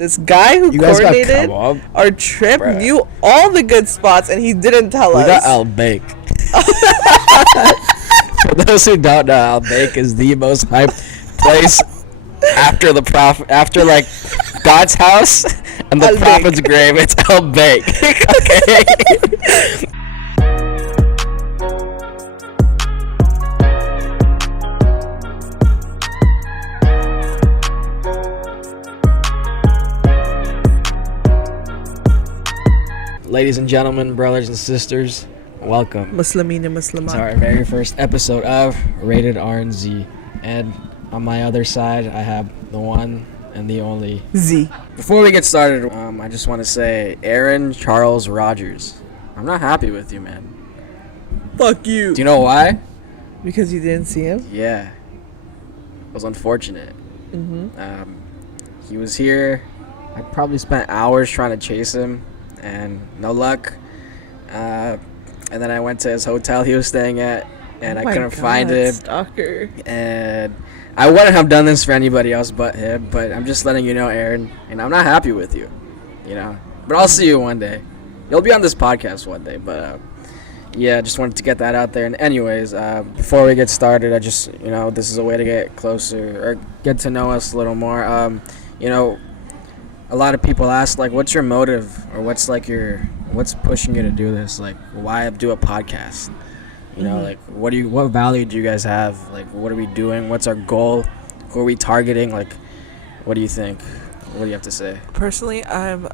This guy who coordinated our trip Bruh. knew all the good spots, and he didn't tell us. We got Al Bake. For those who don't know, Al Bake is the most hyped place after like God's house and the Al prophet's grave. It's Al Bake. Okay. Ladies and gentlemen, brothers and sisters, welcome. Muslimeen and Muslimat. It's our very first episode of Rated R&Z. And on my other side, I have the one and the only Z. Before we get started, I just want to say, Aaron Charles Rodgers, I'm not happy with you, man. Fuck you. Do you know why? Because you didn't see him? Yeah. It was unfortunate. Mm-hmm. He was here. I probably spent hours trying to chase him. And no luck. And then I went to his hotel he was staying at, and I couldn't find him. Stalker. And I wouldn't have done this for anybody else but him. But I'm just letting you know, Aaron, and I'm not happy with you. You know. But I'll see you one day. You'll be on this podcast one day. But yeah, just wanted to get that out there. And anyways, before we get started, I just this is a way to get closer or get to know us a little more. A lot of people ask, like, what's your motive, or what's pushing you to do this? Like, why do a podcast? You know, like, what value do you guys have? Like, what are we doing? What's our goal? Who are we targeting? Like, what do you think? What do you have to say? Personally, I'm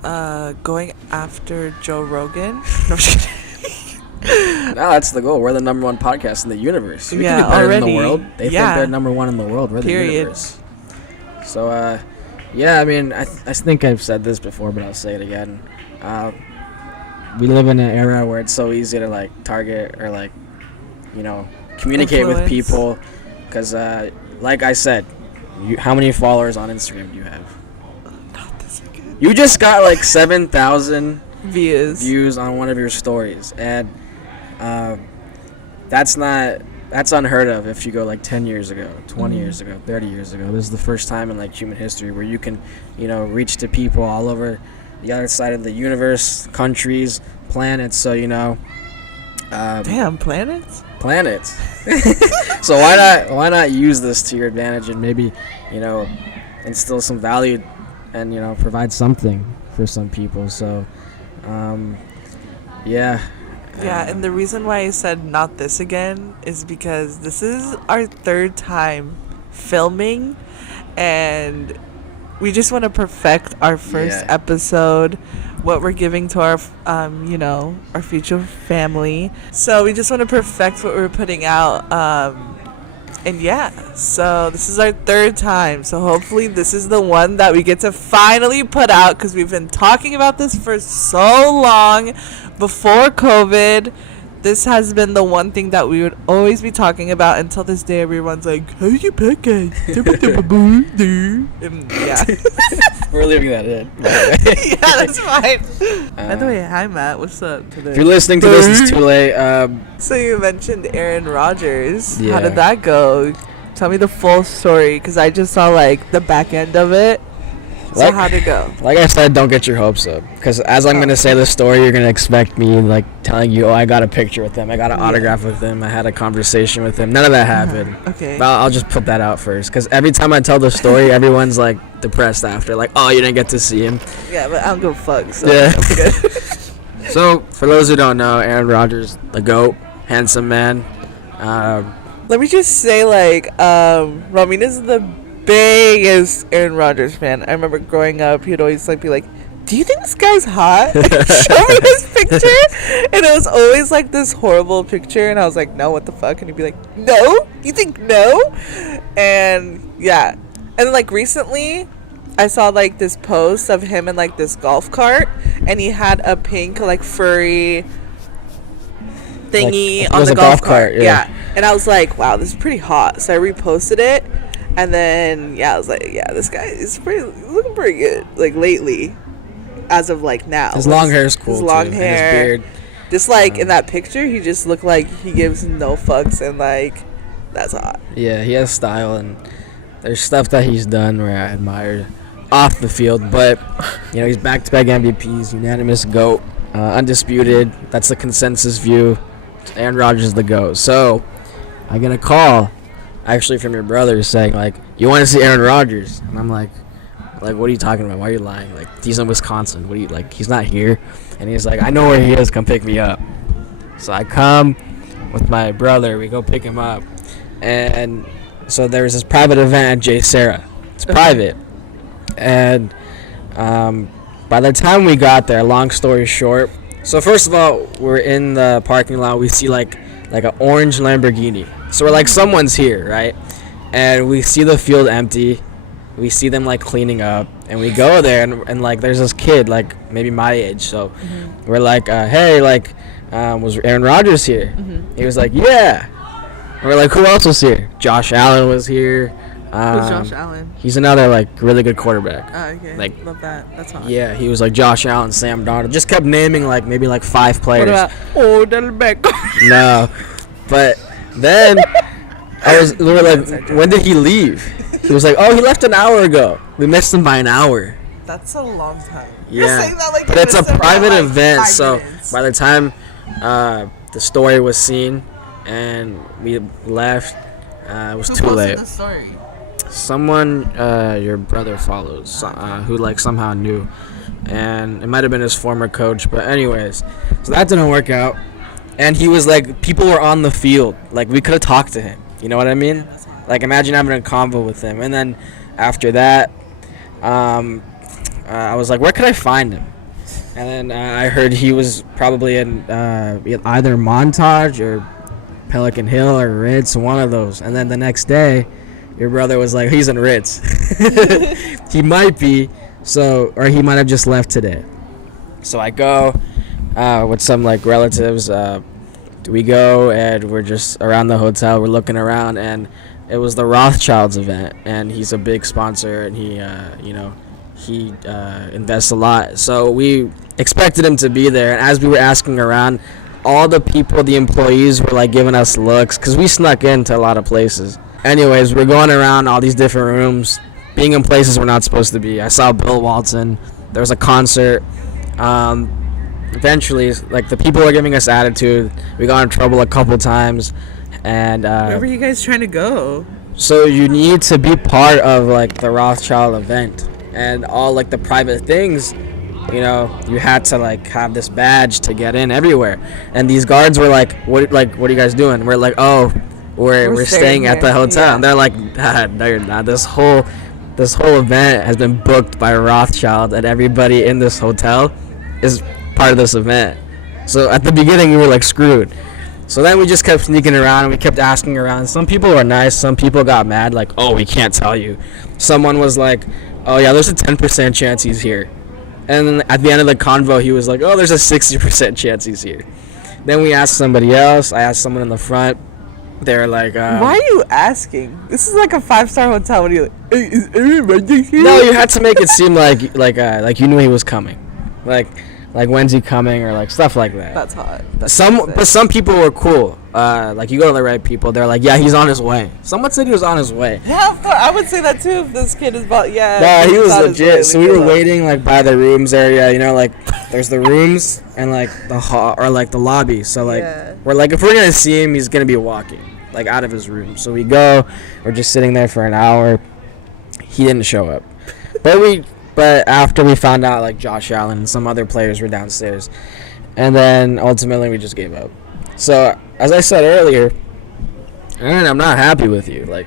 going after Joe Rogan. No, I'm just kidding. No, that's the goal. We're the number one podcast in the universe. We yeah, can be better already. In the world. They think they're number one in the world. We're the universe. So, yeah, I mean, I think I've said this before, but I'll say it again. We live in an era where it's so easy to, like, target or, like, communicate with people. Because, like I said, how many followers on Instagram do you have? Not this again. You just got, like, 7,000 views on one of your stories. And that's unheard of if you go like 10 years ago, 20 years ago, 30 years ago. This is the first time in like human history where you can, reach to people all over the other side of the universe, countries, planets. So, damn, planets? Planets. So why not use this to your advantage and maybe, instill some value and, provide something for some people. So, yeah. Yeah, and the reason why I said not this again is because this is our third time filming, and we just want to perfect our first episode, what we're giving to our, our future family. So we just want to perfect what we're putting out, and yeah, so this is our third time. So hopefully this is the one that we get to finally put out, because we've been talking about this for so long. Before COVID, this has been the one thing that we would always be talking about until this day. Everyone's like, how's your podcast? And yeah. We're leaving that in. Yeah, that's fine. By the way, hi Matt, what's up today? If you're listening to this, it's too late. So you mentioned Aaron Rodgers. Yeah. How did that go? Tell me the full story, because I just saw like the back end of it. So how'd it go? Like I said, don't get your hopes up. Because as I'm going to say the story, you're going to expect me, like, telling you, I got a picture with him. I got an autograph with him. I had a conversation with him. None of that happened. Okay. But I'll just put that out first. Because every time I tell the story, everyone's, like, depressed after. Like, oh, you didn't get to see him. Yeah, but I don't give a fuck. So yeah. So, for those who don't know, Aaron Rodgers, the GOAT, handsome man. Let me just say, like, Ramina's the biggest Aaron Rodgers fan. I remember growing up, he'd always like be like, do you think this guy's hot? Show me his picture. And it was always like this horrible picture, and I was like, no, what the fuck? And he'd be like, no? You think no? And yeah. And then like recently I saw like this post of him in like this golf cart, and he had a pink like furry thingy on the golf cart. Yeah. And I was like, wow, this is pretty hot. So I reposted it. And then, I was like, this guy is looking pretty good, like, lately, as of, like, now. His long hair is cool, his long hair. And his beard. Just, like, in that picture, he just looked like he gives no fucks, and, like, that's hot. Yeah, he has style, and there's stuff that he's done where I admire. off the field, but he's back-to-back MVPs, unanimous GOAT, undisputed. That's the consensus view. Aaron Rodgers is the GOAT. So I get a call, actually, from your brother saying, like, you want to see Aaron Rodgers? And I'm like, what are you talking about? Why are you lying? Like, he's in Wisconsin. What are you, like, he's not here. And he's like, I know where he is. Come pick me up. So I come with my brother. We go pick him up. And so there was this private event at J. Sarah. It's private. And by the time we got there, long story short, so first of all, we're in the parking lot. We see like an orange Lamborghini. So we're like, someone's here, right? And we see the field empty. We see them like cleaning up, and we go there, and like there's this kid like maybe my age. So we're like, hey, like, was Aaron Rodgers here? He was like, yeah. And we're like, who else was here? Josh Allen was here. Who's Josh Allen? He's another like really good quarterback. Oh, okay. Like, love that. That's hot. Yeah, he was like Josh Allen, Sam Darnold. Just kept naming like maybe like 5 players. What about Odell Beckham? No, but then we were like, when did he leave? He was like, oh, he left an hour ago. We missed him by an hour. That's a long time. Yeah, You're saying that like but it's a private like event, so minutes. by the time the story was seen and we left, it was too late. Who posted the story? Someone your brother follows, who like somehow knew, and it might have been his former coach. But anyways, so that didn't work out, and he was like, people were on the field, like we could have talked to him. You know what I mean? Like, imagine having a convo with him. And then after that, I was like, where could I find him? And then I heard he was probably in either Montage or Pelican Hill or Ritz, one of those. And then the next day, your brother was like, he's in Ritz. He might be, or he might have just left today. So I go with some like relatives. We go and we're just around the hotel. We're looking around, and it was the Rothschilds event, and he's a big sponsor, and he invests a lot. So we expected him to be there, and as we were asking around, all the people, the employees, were like giving us looks because we snuck into a lot of places. Anyways, we're going around all these different rooms, being in places we're not supposed to be. I saw Bill Walton. There was a concert. Eventually, like, the people were giving us attitude. We got in trouble a couple times. And where were you guys trying to go? So you need to be part of like the Rothschild event and all like the private things. You had to like have this badge to get in everywhere. And these guards were like, what are you guys doing? We're like, oh, we're staying at the hotel. Yeah. And they're like, no, you're not. This whole event has been booked by Rothschild, and everybody in this hotel is part of this event. So at the beginning, we were like screwed. So then we just kept sneaking around, and we kept asking around. Some people were nice. Some people got mad, like, oh, we can't tell you. Someone was like, oh, yeah, there's a 10% chance he's here. And then at the end of the convo, he was like, oh, there's a 60% chance he's here. Then we asked somebody else. I asked someone in the front. They were like, why are you asking? This is like a 5-star hotel. What are you like, hey, is everybody here? No, you had to make it seem like you knew he was coming. Like, when's he coming, or like stuff like that. That's hot. But some people were cool. Like, you go to the right people, they're like, yeah, he's on his way. Someone said he was on his way. Yeah, of course. I would say that too if this kid is about. Yeah. Yeah, he was legit. So we were waiting like by the rooms area. Like, there's the rooms and like the hall or like the lobby. So like we're like, if we're gonna see him, he's gonna be walking like out of his room. So we go. We're just sitting there for an hour. He didn't show up, But after we found out, like, Josh Allen and some other players were downstairs. And then, ultimately, we just gave up. So, as I said earlier, Aaron, I'm not happy with you. Like,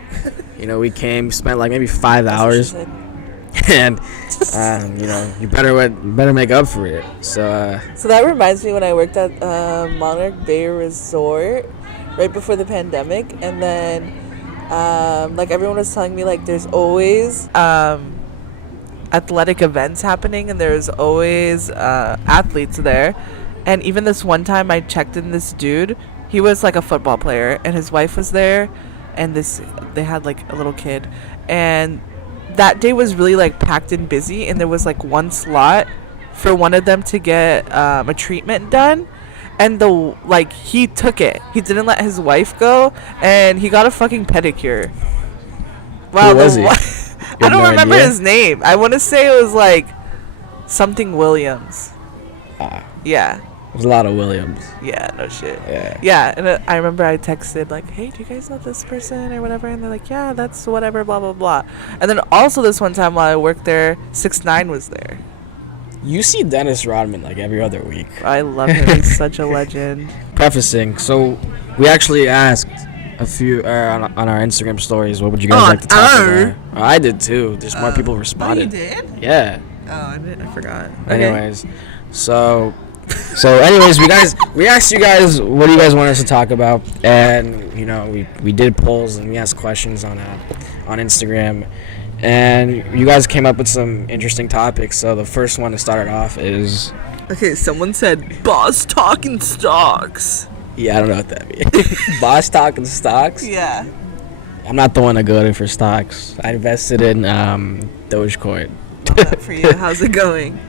we spent, like, maybe 5 hours. And, you better make up for it. So that reminds me when I worked at Monarch Bay Resort right before the pandemic. And then, like, everyone was telling me, like, there's always athletic events happening, and there's always athletes there. And even this one time I checked in this dude, he was like a football player, and his wife was there, and they had like a little kid, and that day was really like packed and busy, and there was like one slot for one of them to get a treatment done, and he took it. He didn't let his wife go, and he got a fucking pedicure. Wow. Who was he? I don't remember his name. I want to say it was like something Williams. Yeah. There's a lot of Williams. Yeah, no shit. Yeah. Yeah, and I remember I texted like, hey, do you guys know this person or whatever? And they're like, yeah, that's whatever, blah, blah, blah. And then also this one time while I worked there, 6ix9ine was there. You see Dennis Rodman like every other week. I love him. He's such a legend. Prefacing, so we actually asked a few on our Instagram stories, what would you guys like to talk about? I did too. Just more people responded. Oh, you did? Yeah. Oh, I forgot. Anyways, so anyways, we asked you guys what do you guys want us to talk about, and you know we did polls and we asked questions on Instagram, and you guys came up with some interesting topics. So the first one to start it off is, okay, someone said boss talking stocks. Yeah, I don't know what that means. Boss talking stocks? Yeah. I'm not the one to go to for stocks. I invested in Dogecoin. Love that for you. How's it going?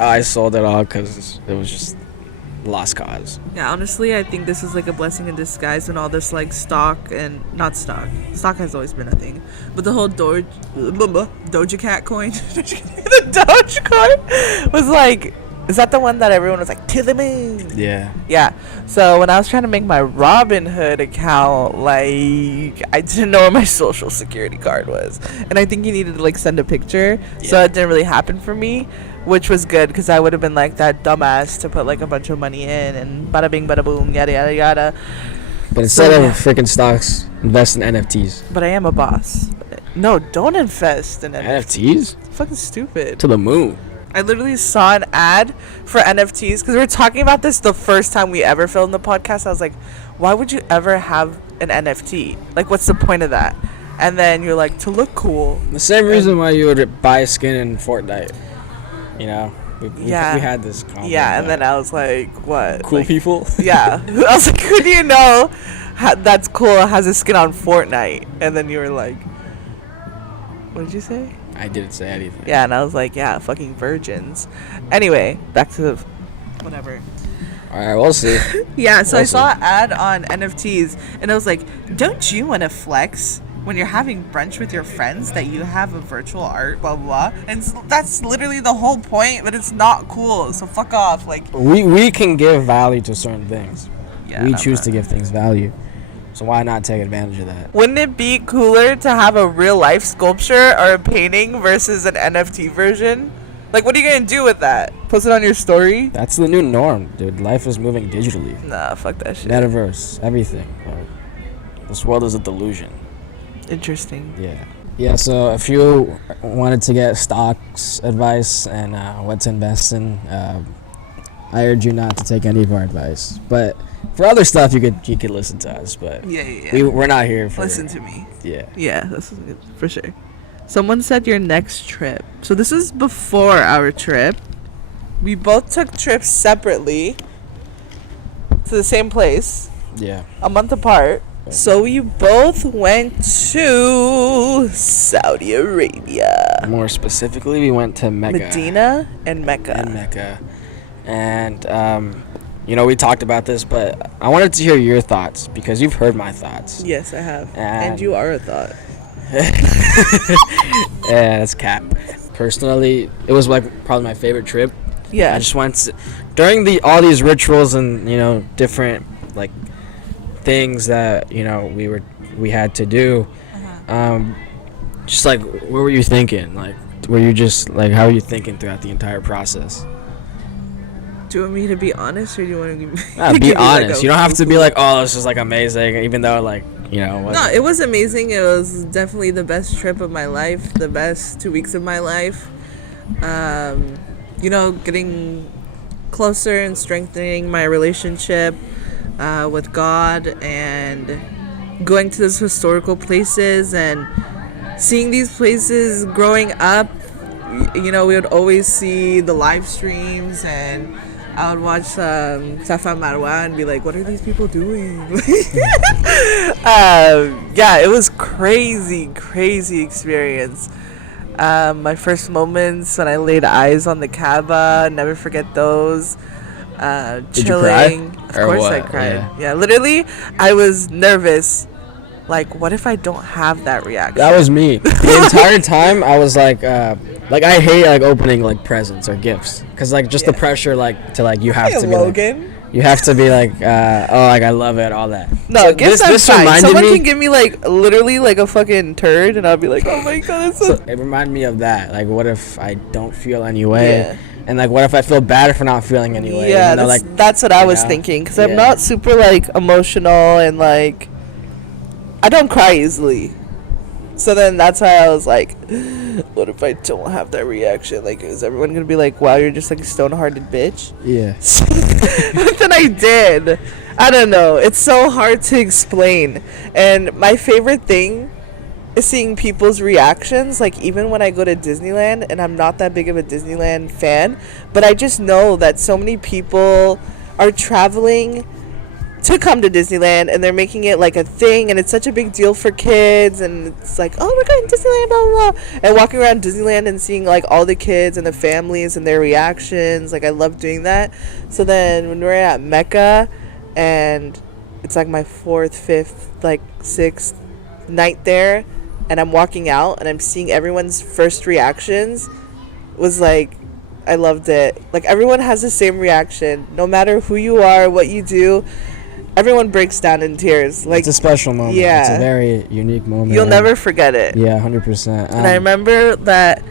I sold it all because it was just lost cause. Yeah, honestly, I think this is like a blessing in disguise when all this like stock has always been a thing, but the whole Doja Cat coin, the Dogecoin was like, is that the one that everyone was like to the moon? Yeah. So when I was trying to make my Robinhood account, like I didn't know where my social security card was, and I think you needed to like send a picture, so it didn't really happen for me, which was good because I would have been like that dumbass to put like a bunch of money in and bada bing bada boom yada yada yada. But instead of freaking stocks, invest in NFTs. But I am a boss. No, don't invest in NFTs. NFTs? Fucking stupid. To the moon. I literally saw an ad for NFTs because we were talking about this the first time we ever filmed the podcast. I was like, why would you ever have an NFT? Like, what's the point of that? And then you're like, to look cool. The same reason why you would buy a skin in Fortnite. You know? We had this conversation. Yeah, and then I was like, what? Cool like, people? Yeah. I was like, who do you know that's cool, has a skin on Fortnite? And then you were like, what did you say? I didn't say anything. Yeah, and I was like, yeah, fucking virgins. Anyway, back to the whatever. All right, we'll see. Yeah, so I saw an ad on NFTs, and I was like, don't you want to flex when you're having brunch with your friends that you have a virtual art, blah, blah, blah? And so that's literally the whole point, but it's not cool, so fuck off. Like, we can give value to certain things. Yeah, we choose to give things value. So why not take advantage of that? Wouldn't it be cooler to have a real life sculpture or a painting versus an NFT version? Like, what are you going to do with that? Post it on your story? That's the new norm, dude. Life is moving digitally. Nah, fuck that shit. Metaverse, everything. This world is a delusion. Interesting. Yeah, so if you wanted to get stocks advice and what to invest in, I urge you not to take any of our advice. But for other stuff, you could listen to us. But yeah. We're not here for listen to me. Yeah, this is good for sure. Someone said your next trip. So this is before our trip. We both took trips separately to the same place. Yeah. A month apart. So we both went to Saudi Arabia. More specifically, we went to Mecca. Medina and Mecca. And, you know, we talked about this, but I wanted to hear your thoughts because you've heard my thoughts. Yes, I have. And you are a thought. Yeah, that's cap. Personally, it was like probably my favorite trip. Yeah. I just went to, during all these rituals and, you know, different like things that, you know, we had to do. Just like, what were you thinking? Like, were you just like, how were you thinking throughout the entire process? Do you want me to be honest, or do you want to be honest? Like, you don't have to be like, oh, this is like amazing, even though like, you know. No, it was amazing. It was definitely the best trip of my life, the best 2 weeks of my life. You know, getting closer and strengthening my relationship with God, and going to those historical places and seeing these places growing up. You know, we would always see the live streams, and I would watch Safa Marwa and be like, what are these people doing? Yeah, it was crazy experience. My first moments when I laid eyes on the Kaaba, never forget those. Did you cry? Of course I cried. Yeah, literally, I was nervous Like, what if I don't have that reaction? That was me. The entire time I was like I hate like opening like presents or gifts, cause like just the pressure like to like you have to be Logan. Like, you have to be like, oh, like I love it, all that. No, so gifts I'm fine. Someone can give me like literally like a fucking turd, and I'll be like, oh my god. So it reminded me of that. Like, what if I don't feel any way? Yeah. And like, what if I feel bad for not feeling any way? Yeah, that's what I was thinking. Because I'm not super like emotional, and like I don't cry easily. So then that's why I was like, what if I don't have that reaction? Like, is everyone going to be like, wow, you're just like a stone-hearted bitch? Yeah. But then I did. I don't know. It's so hard to explain. And my favorite thing is seeing people's reactions. Like, even when I go to Disneyland, and I'm not that big of a Disneyland fan, but I just know that so many people are traveling to come to Disneyland, and they're making it like a thing, and it's such a big deal for kids, and it's like, oh, we're going to Disneyland, blah, blah, blah. And walking around Disneyland and seeing like all the kids and the families and their reactions, like I love doing that. So then when we're at Mecca, and it's like my 4th, 5th, like 6th night there, and I'm walking out and I'm seeing everyone's first reactions, was like, I loved it. Like, everyone has the same reaction, no matter who you are, what you do. Everyone breaks down in tears. Like, it's a special moment. Yeah, it's a very unique moment. You'll never forget it. Yeah, 100%. And I remember that.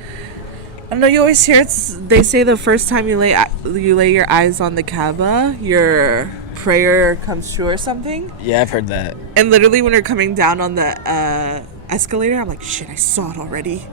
I don't know. You always hear they say the first time you lay your eyes on the Kaaba, your prayer comes true or something. Yeah, I've heard that. And literally, when you're coming down on the escalator, I'm like, shit, I saw it already.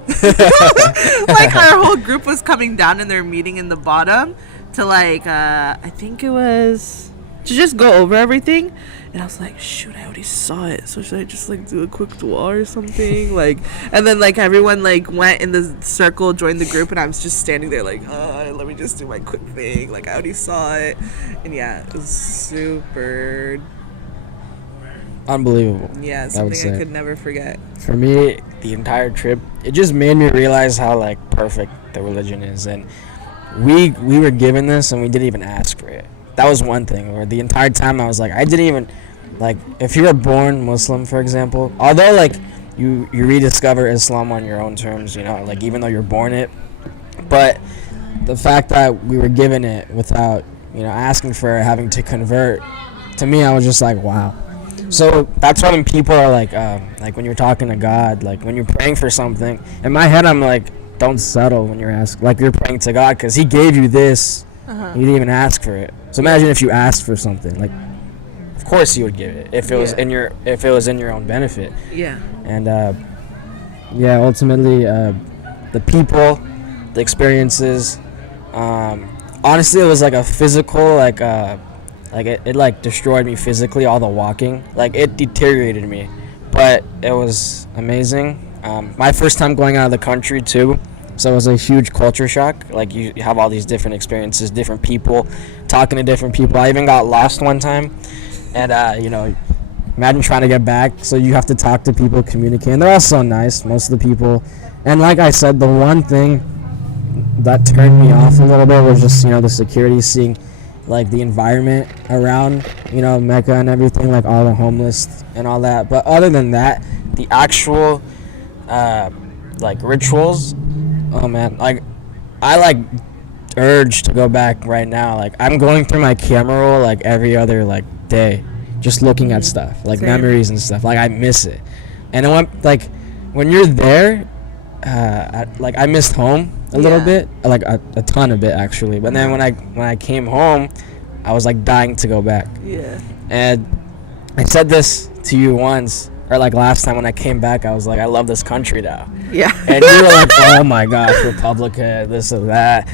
Like, our whole group was coming down, and they're meeting in the bottom to like I think it was to just go over everything, and I was like, shoot, I already saw it, so should I just like do a quick dua or something? Like, and then like everyone like went in the circle, joined the group, and I was just standing there like, let me just do my quick thing, like I already saw it. And yeah, it was super unbelievable. Yeah, something I could never forget. For me, the entire trip, it just made me realize how like perfect the religion is, and we were given this and we didn't even ask for it. That was one thing where the entire time I was like, I didn't even, like, if you were born Muslim, for example, although, like, you rediscover Islam on your own terms, you know, like, even though you're born it, but the fact that we were given it without, you know, asking for it, having to convert, to me, I was just like, wow. So that's why when people are like when you're talking to God, like, when you're praying for something, in my head, I'm like, don't settle when you're asking, like, you're praying to God, because he gave you this. You didn't even ask for it. So imagine if you asked for something, like, of course you would give it if it was in your own benefit. Yeah. And ultimately, the people, the experiences. Honestly, it was like a physical, like it like destroyed me physically. All the walking, like, it deteriorated me, but it was amazing. My first time going out of the country too. So it was a huge culture shock. Like, you have all these different experiences, different people, talking to different people. I even got lost one time. And, you know, imagine trying to get back. So you have to talk to people, communicate. And they're all so nice, most of the people. And like I said, the one thing that turned me off a little bit was just, you know, the security, seeing, like, the environment around, you know, Mecca and everything, like all the homeless and all that. But other than that, the actual, like, rituals, oh man, like, I like urge to go back right now. Like, I'm going through my camera roll like every other like day, just looking at stuff, like memories and stuff. Like, I miss it. And it went, like, when you're there, I missed home a little bit, like a ton of it actually. But then when I came home, I was like dying to go back. Yeah. And I said this to you once, or like last time when I came back, I was like, I love this country now. Yeah. And you were like, oh my gosh, Republica, this or that.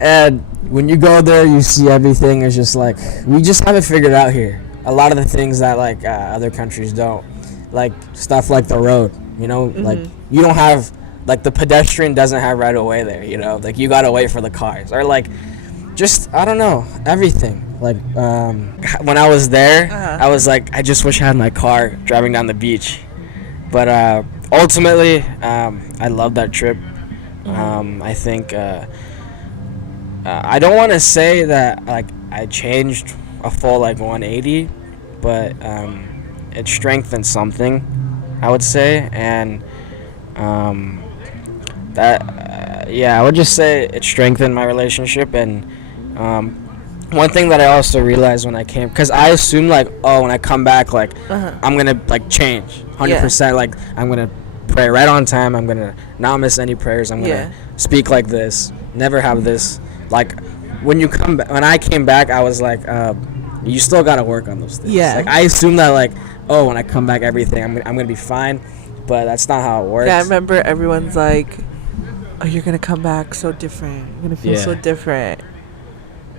And when you go there, you see everything is just like, we just have it figured out here. A lot of the things that like other countries don't. Like stuff like the road, you know, like you don't have, like, the pedestrian doesn't have right of way there, you know, like you gotta wait for the cars, or like, just, I don't know, everything. Like, when I was there, I was like, I just wish I had my car driving down the beach. But ultimately, I love that trip. I think, I don't want to say that, like, I changed a full, like, 180, but it strengthened something. I would say, and that I would just say it strengthened my relationship. And um, one thing that I also realized when I came, because I assumed like, oh, when I come back, like I'm gonna like change 100%. Like I'm gonna pray right on time. I'm gonna not miss any prayers. I'm gonna speak like this. Never have this. Like when you come when I came back, I was like, you still gotta work on those things. Yeah. Like I assumed that like, oh, when I come back, everything I'm gonna be fine. But that's not how it works. Yeah, I remember everyone's like, oh, you're gonna come back so different. You're gonna feel so different.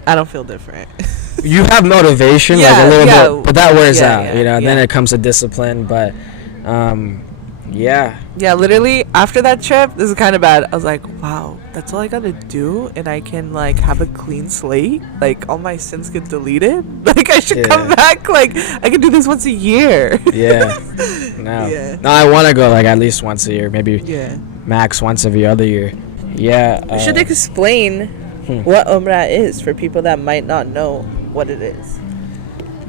I don't feel different. You have motivation, like a little bit, but that wears out, you know. Then it comes to discipline, but yeah, literally after that trip, this is kind of bad. I was like, wow, that's all I gotta do, and I can like have a clean slate. Like all my sins get deleted. Like I should come back. Like I can do this once a year. No, I want to go like at least once a year, maybe max once every other year. We should explain what Umrah is for people that might not know what it is.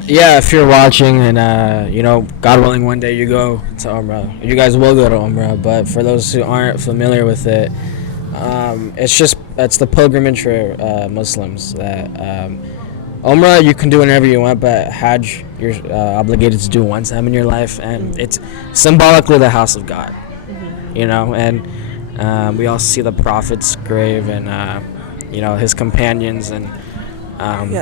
Yeah, if you're watching and you know, God willing, one day you go to Umrah. You guys will go to Umrah, but for those who aren't familiar with it, it's the pilgrimage for Muslims. That Umrah you can do whenever you want, but Hajj you're obligated to do one time in your life, and it's symbolically the house of God. You know, and we all see the Prophet's grave and you know, his companions and.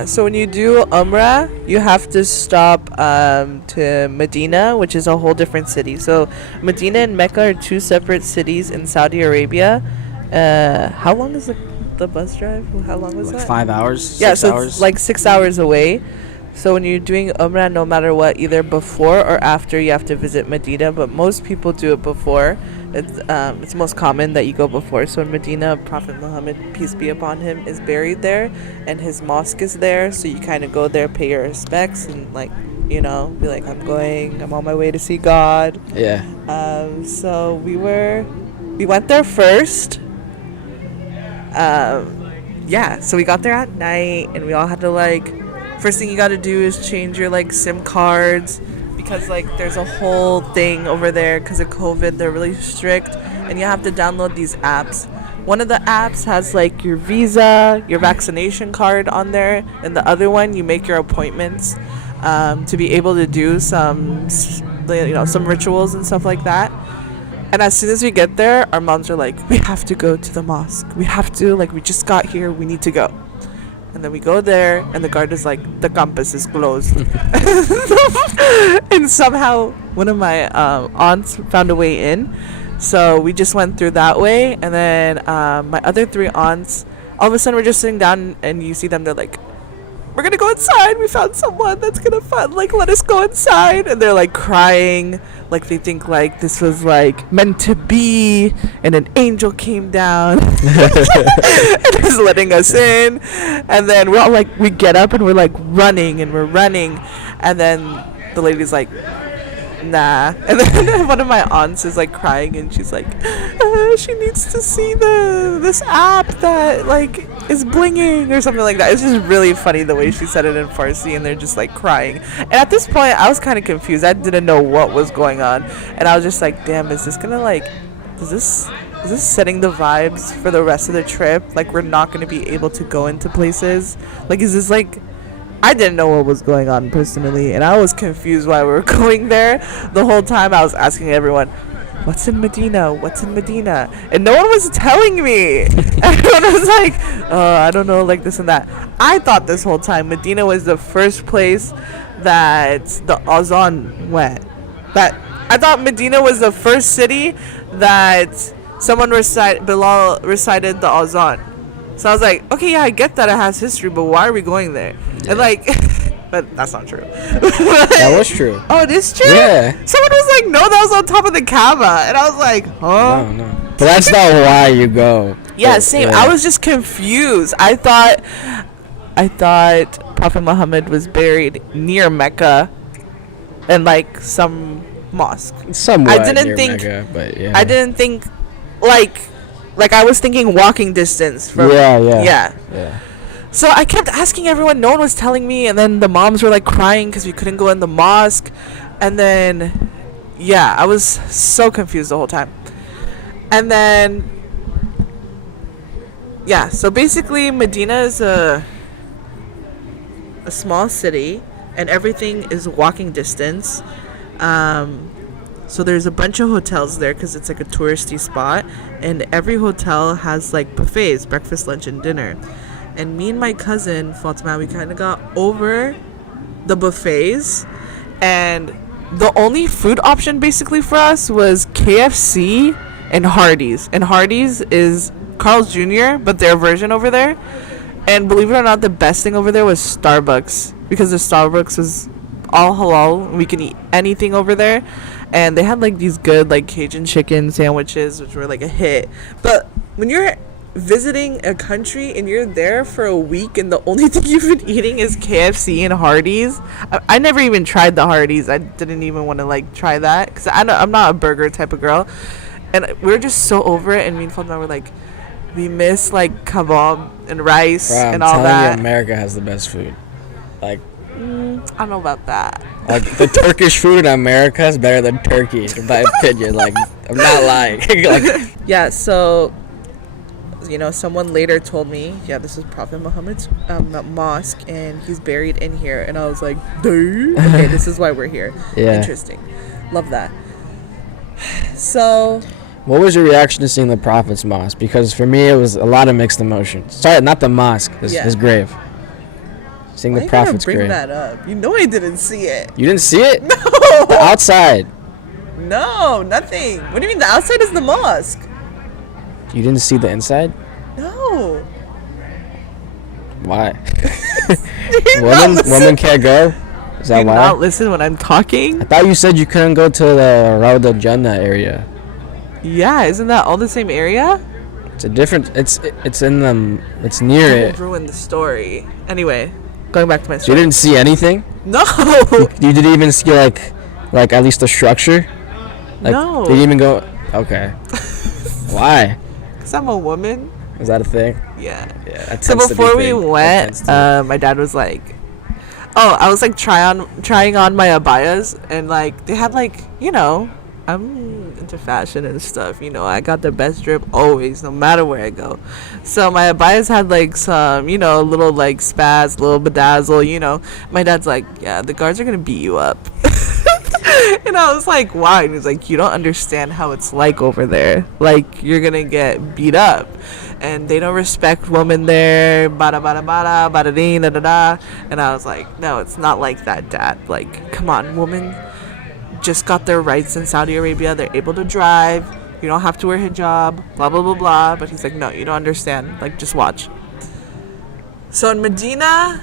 So when you do Umrah, you have to stop to Medina, which is a whole different city. So Medina and Mecca are two separate cities in Saudi Arabia. How long is the bus drive? How long was that? 5 hours. Yeah, so it's like 6 hours away. So when you're doing Umrah, no matter what, either before or after, you have to visit Medina. But most people do it before. It's most common that you go before. So in Medina, Prophet Muhammad, peace be upon him, is buried there, and his mosque is there. So you kind of go there, pay your respects, and like, you know, be like, I'm on my way to see God. Yeah. So we went there first. So we got there at night, and we all had to like, first thing you got to do is change your like SIM cards. Because like there's a whole thing over there because of COVID. They're really strict, and you have to download these apps. One of the apps has like your visa, your vaccination card on there, and the other one you make your appointments to be able to do some rituals and stuff like that. And as soon as we get there, our moms are like, we have to go to the mosque. We have to, like, we just got here, we need to go. And then we go there, and the guard is like, the campus is closed. And somehow one of my aunts found a way in. So we just went through that way. And then my other three aunts, all of a sudden we're just sitting down, and you see them, they're like, we're going to go inside. We found someone that's going to let us go inside. And they're like crying. Like they think like this was like meant to be, and an angel came down and is letting us in. And then we're all like, we get up and we're like running, and we're running. And then the lady's like, nah. And then one of my aunts is like crying, and she's like, she needs to see this app that like is blinging or something like that. It's just really funny the way she said it in Farsi, and they're just like crying. And at this point I was kind of confused. I didn't know what was going on, and I was just like, damn, is this gonna like, is this setting the vibes for the rest of the trip? Like we're not gonna be able to go into places? Like is this like, I didn't know what was going on personally, and I was confused why we were going there. The whole time I was asking everyone, what's in Medina? What's in Medina? And no one was telling me. Everyone was like, I don't know, like this and that. I thought this whole time Medina was the first place that the Azan went. I thought Medina was the first city that someone Bilal recited the Azan. So I was like, okay, yeah, I get that it has history, but why are we going there? Yeah. And like, but that's not true. That was true. Oh, it is true? Yeah. Someone was like, no, that was on top of the Kaaba. And I was like, huh? No. But that's not why you go. Yeah, same. Yeah. I was just confused. I thought Prophet Muhammad was buried near Mecca and like some mosque. Somewhat near Mecca, but yeah. I didn't think like I was thinking walking distance from. Yeah. So I kept asking everyone. No one was telling me. And then the moms were like crying because we couldn't go in the mosque. And then yeah, I was so confused the whole time. And then, yeah, so basically Medina is a small city, and everything is walking distance. So there's a bunch of hotels there because it's like a touristy spot, and every hotel has like buffets, breakfast, lunch, and dinner. And me and my cousin Fatima, we kind of got over the buffets, and the only food option basically for us was KFC and Hardee's. And Hardee's is Carl's Jr., but their version over there. And believe it or not, the best thing over there was Starbucks, because the Starbucks was all halal. We can eat anything over there. And they had like these good like Cajun chicken sandwiches, which were like a hit. But when you're visiting a country and you're there for a week and the only thing you've been eating is KFC and Hardee's, I never even tried the Hardee's. I didn't even want to like try that because I'm not a burger type of girl. And we're just so over it. And me and Fatima were like, we miss like kebab and rice and all that. You, America has the best food. Like, I don't know about that. Like the Turkish food in America is better than Turkey, in my opinion. Like, I'm not lying. Like, yeah. So, you know, someone later told me, yeah, this is Prophet Muhammad's mosque, and he's buried in here. And I was like, dude, okay, this is why we're here. Yeah. Interesting. Love that. So, what was your reaction to seeing the Prophet's mosque? Because for me, it was a lot of mixed emotions. Sorry, not the mosque, his grave. Seeing the Prophet's grave. Bring that up. You know I didn't see it. You didn't see it? No. The outside. No, nothing. What do you mean? The outside is the mosque. You didn't see the inside? No. Why? Women can't go? Is that why? Do not listen when I'm talking? I thought you said you couldn't go to the Rauda Jannah area. Yeah, isn't that all the same area? It's a different. It's in the. It's near it. Ruin the story. Anyway, going back to my story. So you didn't see anything? No. You didn't even see like at least the structure. Like, no. Did you even go? Okay. Why? Because I'm a woman. Is that a thing? Yeah. Yeah. So before we went, my dad was like, "Oh, I was like trying on my abayas, and like they had like, you know, I'm into fashion and stuff, you know, I got the best drip always, no matter where I go. So my abayas had like some, you know, little like spaz, little bedazzle, you know. My dad's like, yeah, the guards are gonna beat you up." And I was like, why? And he's like, you don't understand how it's like over there. Like, you're gonna get beat up. And they don't respect women there. Bada bada bada bada dee da da da. And I was like, no, it's not like that, Dad. Like, come on, women just got their rights in Saudi Arabia. They're able to drive. You don't have to wear hijab. Blah blah blah blah. But he's like, no, you don't understand. Like, just watch. So in Medina,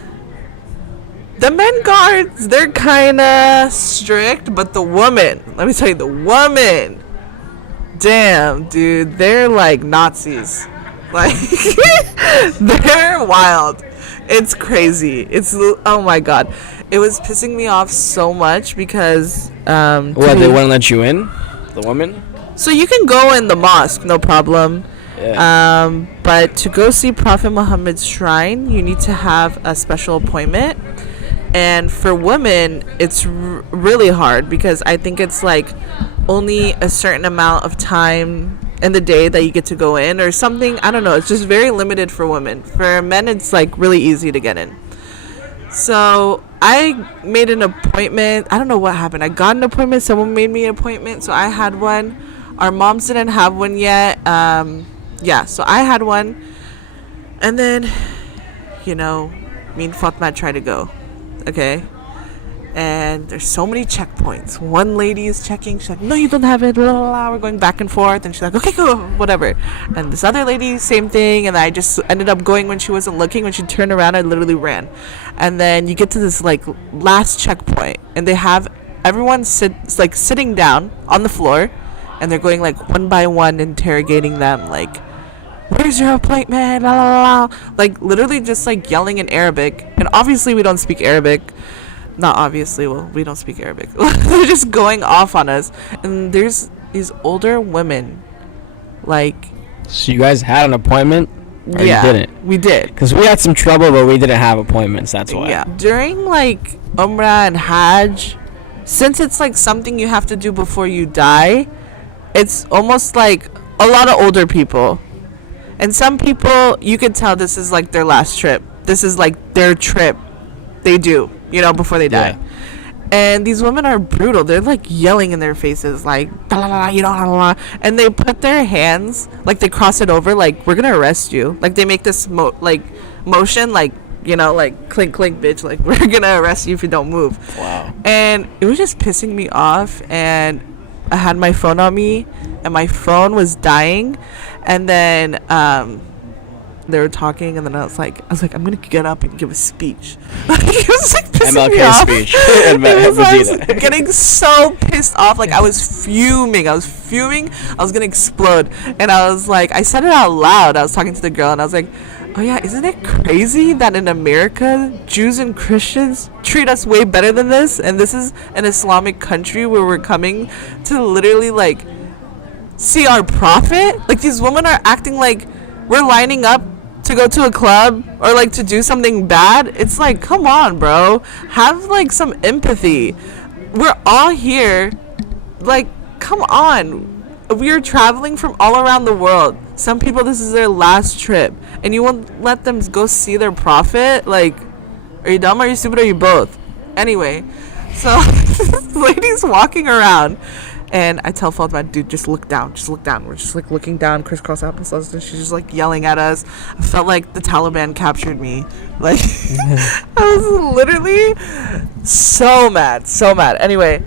the men guards, they're kind of strict, but the woman, let me tell you, the woman, damn, dude, they're like Nazis. Like, they're wild. It's crazy. It's, oh my God. It was pissing me off so much because... what, they wouldn't let you in? The woman? So you can go in the mosque, no problem. Yeah. But to go see Prophet Muhammad's shrine, you need to have a special appointment. And for women, it's really hard because I think it's like only a certain amount of time in the day that you get to go in or something. I don't know. It's just very limited for women. For men, it's like really easy to get in. So I made an appointment. I don't know what happened. I got an appointment. Someone made me an appointment. So I had one. Our moms didn't have one yet. Yeah, so I had one. And then, you know, me and Fatma tried to go. Okay, and there's so many checkpoints. One lady is checking, she's like, no, you don't have it, blah, blah, blah. We're going back and forth, and she's like, okay, go, whatever. And this other lady, same thing, and I just ended up going when she wasn't looking. When she turned around, I literally ran. And then you get to this like last checkpoint, and they have everyone sitting down on the floor, and they're going like one by one interrogating them, like, where's your appointment? La, la, la. Like, literally just, like, yelling in Arabic. And obviously we don't speak Arabic. Not obviously, well, we don't speak Arabic. They're just going off on us. And there's these older women, like... So you guys had an appointment? Or yeah, you didn't? We did. Because we had some trouble, but we didn't have appointments, that's why. Yeah. During, like, Umrah and Hajj, since it's like something you have to do before you die, it's almost like a lot of older people. And some people, you could tell this is like their last trip. This is like their trip they do, before they die. And these women are brutal. They're like yelling in their faces, like, and they put their hands, like they cross it over, like, we're gonna arrest you. Like they make this motion, like, like clink clink, bitch, like we're gonna arrest you if you don't move. Wow. And it was just pissing me off. And I had my phone on me, and my phone was dying. And then they were talking, and then I was like, I'm gonna get up and give a speech. It was like pissing me off. speech. I was getting so pissed off. Like I was fuming. I was gonna explode. And I was like, I said it out loud. I was talking to the girl, and I was like, oh yeah, isn't it crazy that in America, Jews and Christians treat us way better than this? And this is an Islamic country where we're coming to literally like see our prophet. Like these women are acting like we're lining up to go to a club or like to do something bad. It's like, come on, bro, have like some empathy. We're all here, like, come on. We're traveling from all around the world. Some people, this is their last trip, and you won't let them go see their prophet? Like, are you dumb, are you stupid, are you both? Anyway, so this lady's walking around, and I tell Fatima, dude, just look down. We're just like looking down, crisscross applesauce, and she's just like yelling at us. I felt like the Taliban captured me. Like, I was literally so mad. Anyway,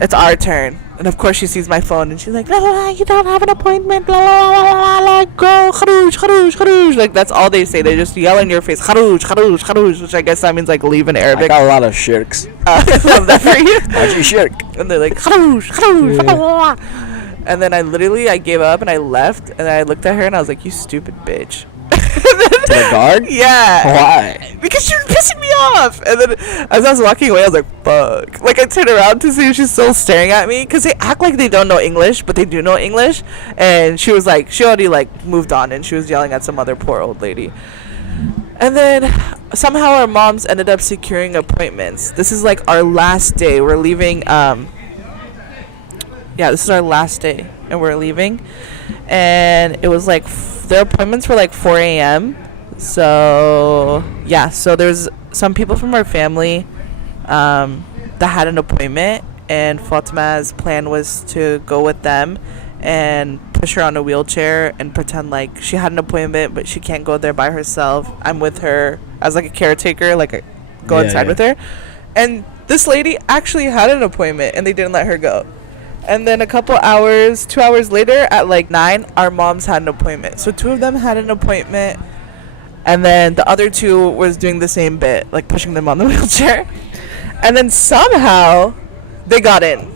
it's our turn. And of course she sees my phone, and she's like, la, la, la, you don't have an appointment, la, la, la, la, la, go, kharouj. Like, that's all they say. They just yell in your face, kharouj, which I guess that means like leave in Arabic. I got a lot of shirks. Love that for you. How'd you shirk? And they're like, kharouj. And then I gave up and I left, and I looked at her and I was like, you stupid bitch. To the guard? Yeah. Why? Because she was pissing me off. And then as I was walking away, I was like, fuck. Like, I turned around to see if she's still staring at me, because they act like they don't know English, but they do know English. And she was like, she already like moved on, and she was yelling at some other poor old lady. And then somehow our moms ended up securing appointments. This is like our last day. We're leaving. This is our last day, and we're leaving. And it was like their appointments were like 4 a.m. So there's some people from our family that had an appointment, and Fatima's plan was to go with them and push her on a wheelchair and pretend like she had an appointment, but she can't go there by herself. I'm with her as like a caretaker, like go inside with her. And this lady actually had an appointment, and they didn't let her go. And then 2 hours later at like 9, our moms had an appointment. So 2 of them had an appointment, and then the other 2 was doing the same bit, like pushing them on the wheelchair. And then somehow they got in.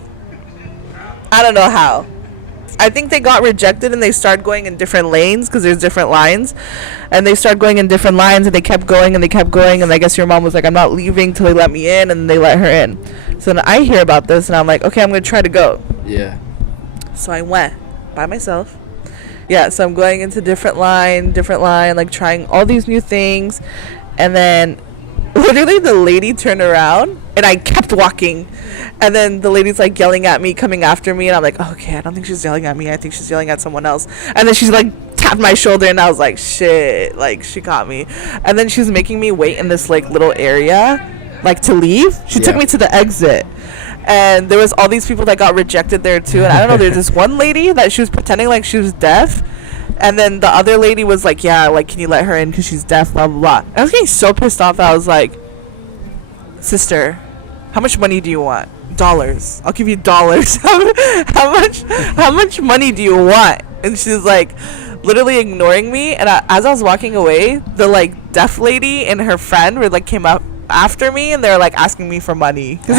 I don't know how. I think they got rejected, and they started going in different lanes, because there's different lines. And they started going in different lines, and they kept going, and I guess your mom was like, I'm not leaving till they let me in, and they let her in. So then I hear about this, and I'm like, okay, I'm going to try to go. Yeah. So I went by myself. Yeah, so I'm going into different line, like trying all these new things. And then literally the lady turned around, and I kept walking. And then the lady's like yelling at me, coming after me. And I'm like, okay, I don't think she's yelling at me. I think she's yelling at someone else. And then she's like tapped my shoulder, and I was like, shit, like she caught me. And then she was making me wait in this like little area, like to leave. She took me to the exit. And there was all these people that got rejected there too. And I don't know, there's this one lady that she was pretending like she was deaf. And then the other lady was like, yeah, like, can you let her in because she's deaf, blah, blah, blah. I was getting so pissed off. I was like, sister, how much money do you want? $. I'll give you $. How much money do you want? And she's like literally ignoring me. And as I was walking away, the like deaf lady and her friend were like came up after me, and they're like asking me for money. And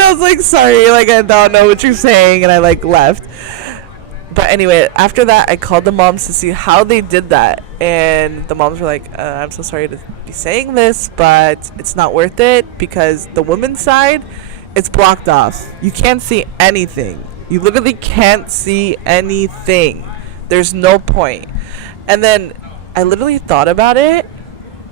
I was like, sorry, like I don't know what you're saying, and I like left. But anyway, after that I called the moms to see how they did that, and the moms were like, I'm so sorry to be saying this, but it's not worth it, because the women's side, it's blocked off. You can't see anything. You literally can't see anything. There's no point. And then I literally thought about it,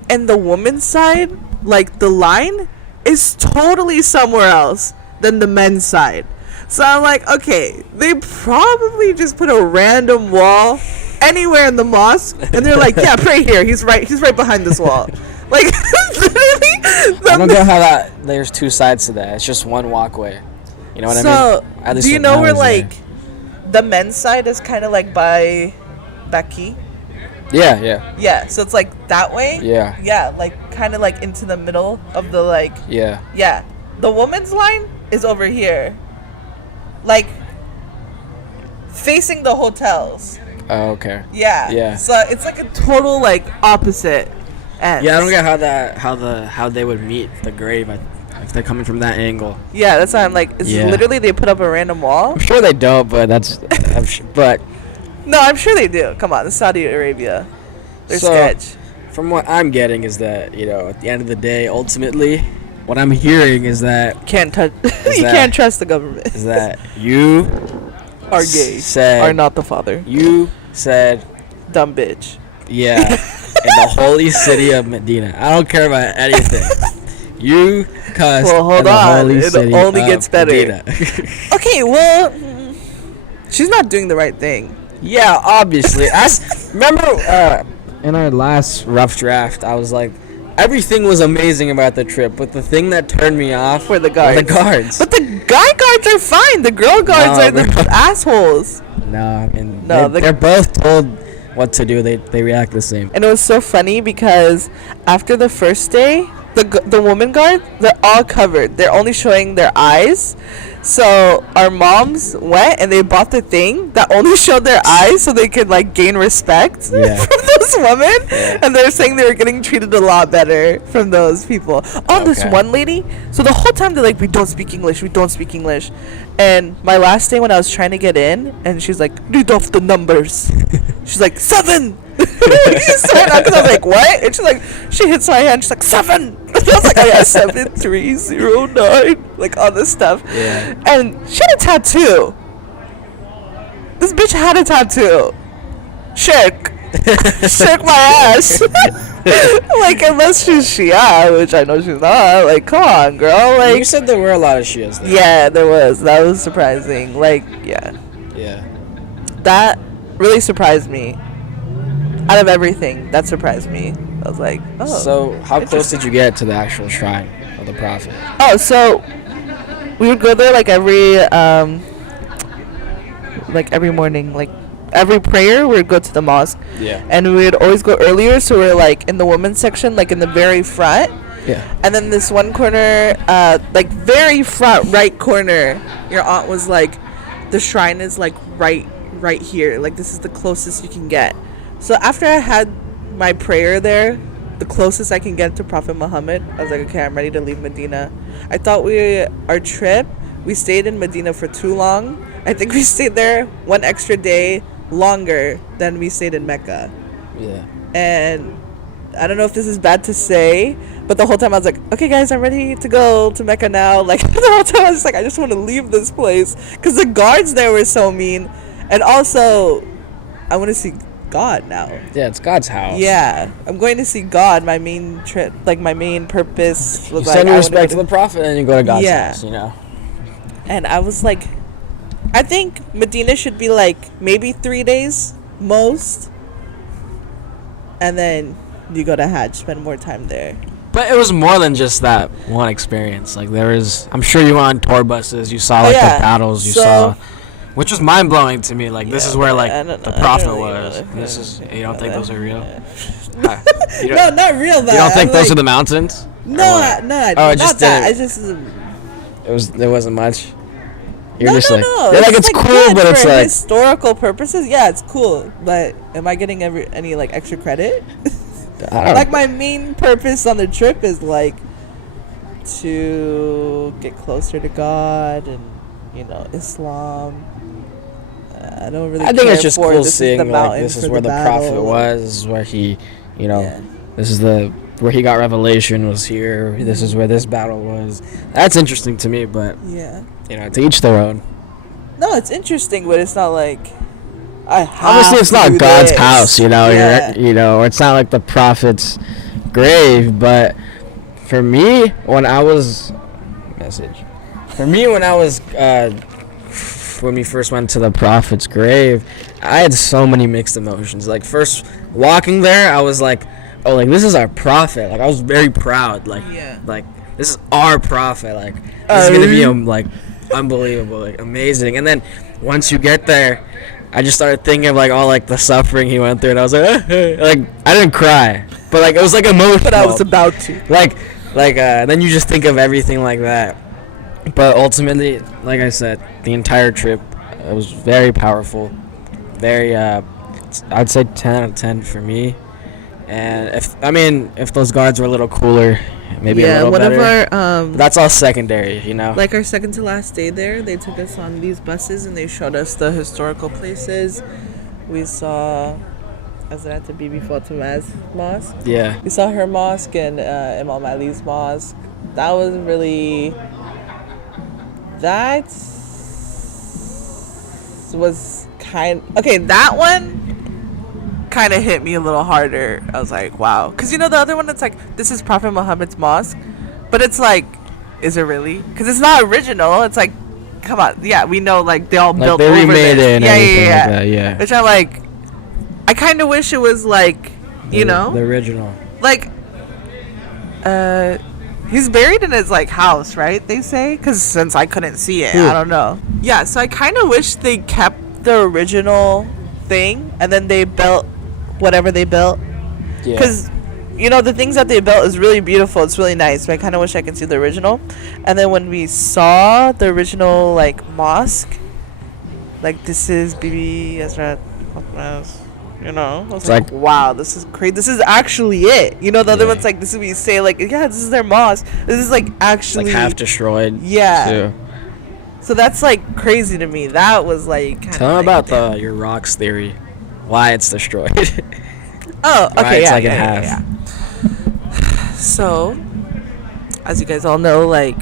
and the woman's side, like the line, is totally somewhere else than the men's side. So I'm like, okay, they probably just put a random wall anywhere in the mosque, and they're like, yeah, pray here. He's right behind this wall. Like, literally. I don't know how that. There's two sides to that. It's just one walkway. You know what I mean? So, do you know where like the men's side is kind of like by Baki? Yeah. Yeah, so it's like that way. Yeah. Yeah, like kind of like into the middle of the like. Yeah. Yeah, the women's line is over here, like facing the hotels. Oh, okay. Yeah. Yeah. So it's like a total like opposite ends. Yeah, I don't get how they would meet the grave if they're coming from that angle. Yeah, that's why I'm like, it's literally they put up a random wall. I'm sure they don't, but but. No, I'm sure they do. Come on, it's Saudi Arabia. They're sketch. From what I'm getting is that, at the end of the day, ultimately, what I'm hearing is that you can't trust the government. Is that you are gay, are not the father. You said dumb bitch. Yeah, in the holy city of Medina. I don't care about anything. You cussed. Well, hold on. It only gets better. Okay, well, she's not doing the right thing. Yeah, obviously. Remember in our last rough draft, I was like, everything was amazing about the trip, but the thing that turned me off were the guards. But the guy guards are fine. The girl guards are the assholes. No, I mean, they're both told what to do. They react the same. And it was so funny because after the first day, the woman guard, they're all covered. They're only showing their eyes. So our moms went and they bought the thing that only showed their eyes so they could like gain respect from those women. Yeah. And they're saying they were getting treated a lot better from those people. This one lady, so the whole time they're like, we don't speak English. And my last day when I was trying to get in, and she's like, read off the numbers. She's like, 7. Because I was like, what? And she's like, she hits my hand. She's like, 7. And I was like, oh yeah, 7309. Like all this stuff. Yeah. And she had a tattoo. This bitch had a tattoo. Shirk my ass. Like, unless she's Shia, which I know she's not. Like, come on, girl. Like, you said there were a lot of Shias there. Yeah, there was. That was surprising. Like, yeah. Yeah. That really surprised me. Out of everything, that surprised me. I was like, oh. So, how close did you get to the actual shrine of the Prophet? Oh, so we would go there like every morning, like every prayer we would go to the mosque. Yeah. And we would always go earlier, so we're like in the women's section, like in the very front. Yeah. And then this one corner, like very front right corner, your aunt was like, the shrine is like right here. Like this is the closest you can get. So after I had my prayer there, the closest I can get to Prophet Muhammad, I was like, okay, I'm ready to leave Medina. I thought we stayed in Medina for too long. I think we stayed there one extra day longer than we stayed in Mecca. Yeah. And I don't know if this is bad to say, but the whole time I was like, okay guys, I'm ready to go to Mecca now. Like the whole time I was just like, I just want to leave this place because the guards there were so mean. And also, I want to see God now. Yeah, it's God's house. Yeah, I'm going to see God. My main trip, like my main purpose was you send your respect to the Prophet and you go to God's house, And I was like, I think Medina should be like maybe 3 days most, and then you go to Hajj, spend more time there. But it was more than just that one experience. Like I'm sure you went on tour buses, you saw the battles, you saw. Which was mind blowing to me. Like this is where like the Prophet was. This is you don't think those are real? No, not real. Though. You don't think those are the mountains? No. Oh, not that. I just. There wasn't much. You're just like, no. You're like it's cool, but it's like historical purposes. Yeah, it's cool. But am I getting any like extra credit? Like my main purpose on the trip is like to get closer to God and Islam. I don't really. I think it's just cool seeing like this is where the Prophet was. This is where he, this is where he got revelation was here. This is where this battle was. That's interesting to me, but to each their own. No, it's interesting, but it's not like obviously it's not God's house, or it's not like the Prophet's grave, but For me, when I was when we first went to the Prophet's grave, I had so many mixed emotions. Like, first walking there, I was like, oh, like, this is our Prophet. Like, I was very proud. Like, like, this is our Prophet. Like, this is gonna be like unbelievable, like amazing. And then once you get there, I just started thinking of like all like the suffering he went through, and I was like, like I didn't cry, but like it was like emotional. But I was about to. Then you just think of everything like that. But ultimately, like I said, the entire trip was very powerful. Very, I'd say 10 out of 10 for me. And if those guards were a little cooler, maybe a little better. Yeah, one of our that's all secondary, you know. Like our second to last day there, they took us on these buses and they showed us the historical places. We saw Hazrat Bibi Fatima's mosque. Yeah. We saw her mosque and Imam Ali's mosque. That was really. That was that one kind of hit me a little harder. I was like, wow. Because, the other one, it's like, this is Prophet Muhammad's mosque. But it's like, is it really? Because it's not original. It's like, come on. Yeah, we know, like, they all like built they over remade this. It and everything like that, yeah. Which I'm like, I kind of wish it was like, the original. Like, he's buried in his, like, house, right? They say? Because since I couldn't see it, I don't know. Yeah, so I kind of wish they kept the original thing, and then they built whatever they built. Yeah. Because, the things that they built is really beautiful. It's really nice, but I kind of wish I could see the original. And then when we saw the original, like, mosque, like, this is Bibi Hazrat I was like, wow, this is crazy. This is actually it. The other one's like, this is what you say, like, yeah, this is their mosque. This is, like, actually. Like, half destroyed. Yeah. Too. So that's, like, crazy to me. That was, like, tell them about your rocks theory. Why it's destroyed. Oh, okay, why it's like in half. Yeah. So, as you guys all know, like,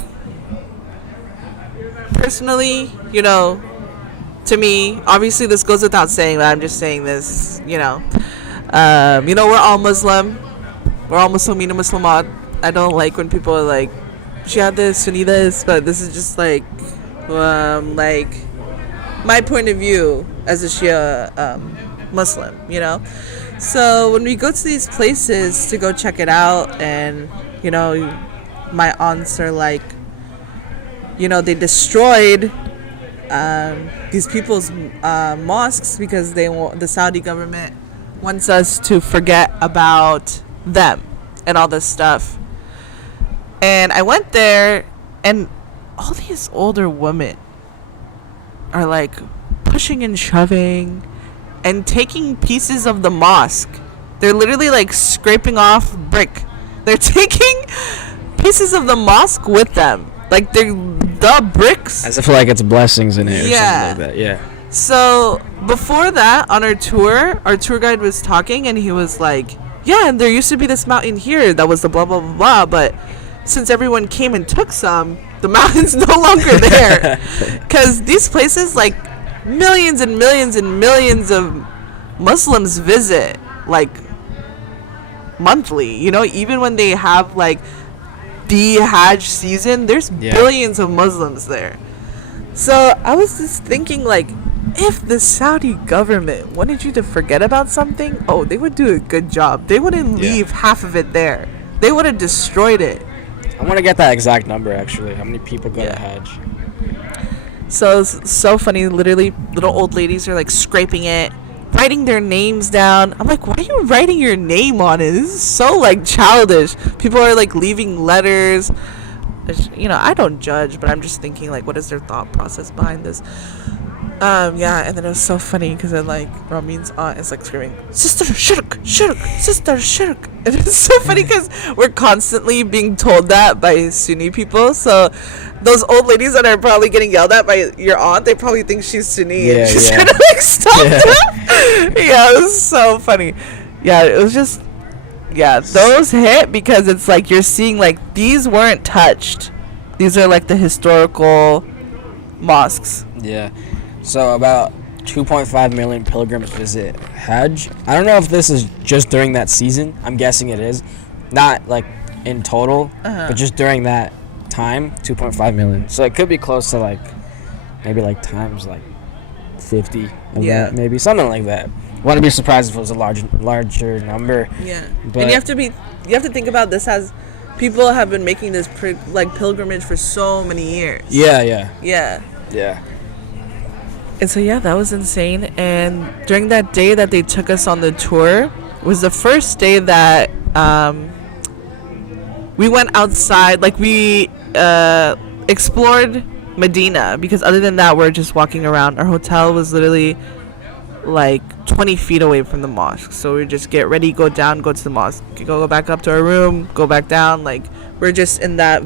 personally, to me, obviously this goes without saying, but I'm just saying this, we're all Muslim. We're all Muslimina Muslimat. I don't like when people are like, Shia this, Sunni this, but this is just like my point of view as a Shia Muslim, So when we go to these places to go check it out, and, my aunts are like, they destroyed these people's mosques because the Saudi government wants us to forget about them and all this stuff. And I went there, and all these older women are like pushing and shoving and taking pieces of the mosque. They're literally like scraping off brick. They're taking pieces of the mosque with them. Like, they're the bricks. As if like it's blessings in it or something like that. Yeah. So before that, on our tour guide was talking, and he was like, yeah, and there used to be this mountain here that was the blah blah blah blah, but since everyone came and took some, the mountain's no longer there. Because these places, like, millions and millions and millions of Muslims visit, like, monthly. Even when they have, like, the Hajj season, there's billions of Muslims there. So I was just thinking, like, if the Saudi government wanted you to forget about something, they would do a good job. They wouldn't leave half of it there. They would have destroyed it. I want to get that exact number, actually. How many people go to Hajj? So it's so funny. Literally, little old ladies are, like, scraping it, writing their names down. I'm like, why are you writing your name on it? This is so, like, childish. People are, like, leaving letters. I don't judge, but I'm just thinking, like, what is their thought process behind this? And then it was so funny because then, like, Ramin's aunt is, like, screaming, sister shirk, sister shirk. And it's so funny because we're constantly being told that by Sunni people. So those old ladies that are probably getting yelled at by your aunt, they probably think she's Sunni, and she's gonna, like, stop them. It was so funny. It was just, those hit because it's like you're seeing, like, these weren't touched. These are, like, the historical mosques. Yeah. So about 2.5 million pilgrims visit Hajj. I don't know if this is just during that season. I'm guessing it is. Not, like, in total, but just during that time, 2.5 million. So it could be close to like maybe like times like 50 of that, maybe something like that. Wouldn't be surprised if it was a larger number. Yeah, but and you have to think about this as people have been making this pilgrimage for so many years. Yeah. And so that was insane. And during that day that they took us on the tour was the first day that we went outside. Like we explored Medina, because other than that we're just walking around. Our hotel was literally like 20 feet away from the mosque, so we just get ready, go down, go to the mosque, go back up to our room, go back down. Like we're just in that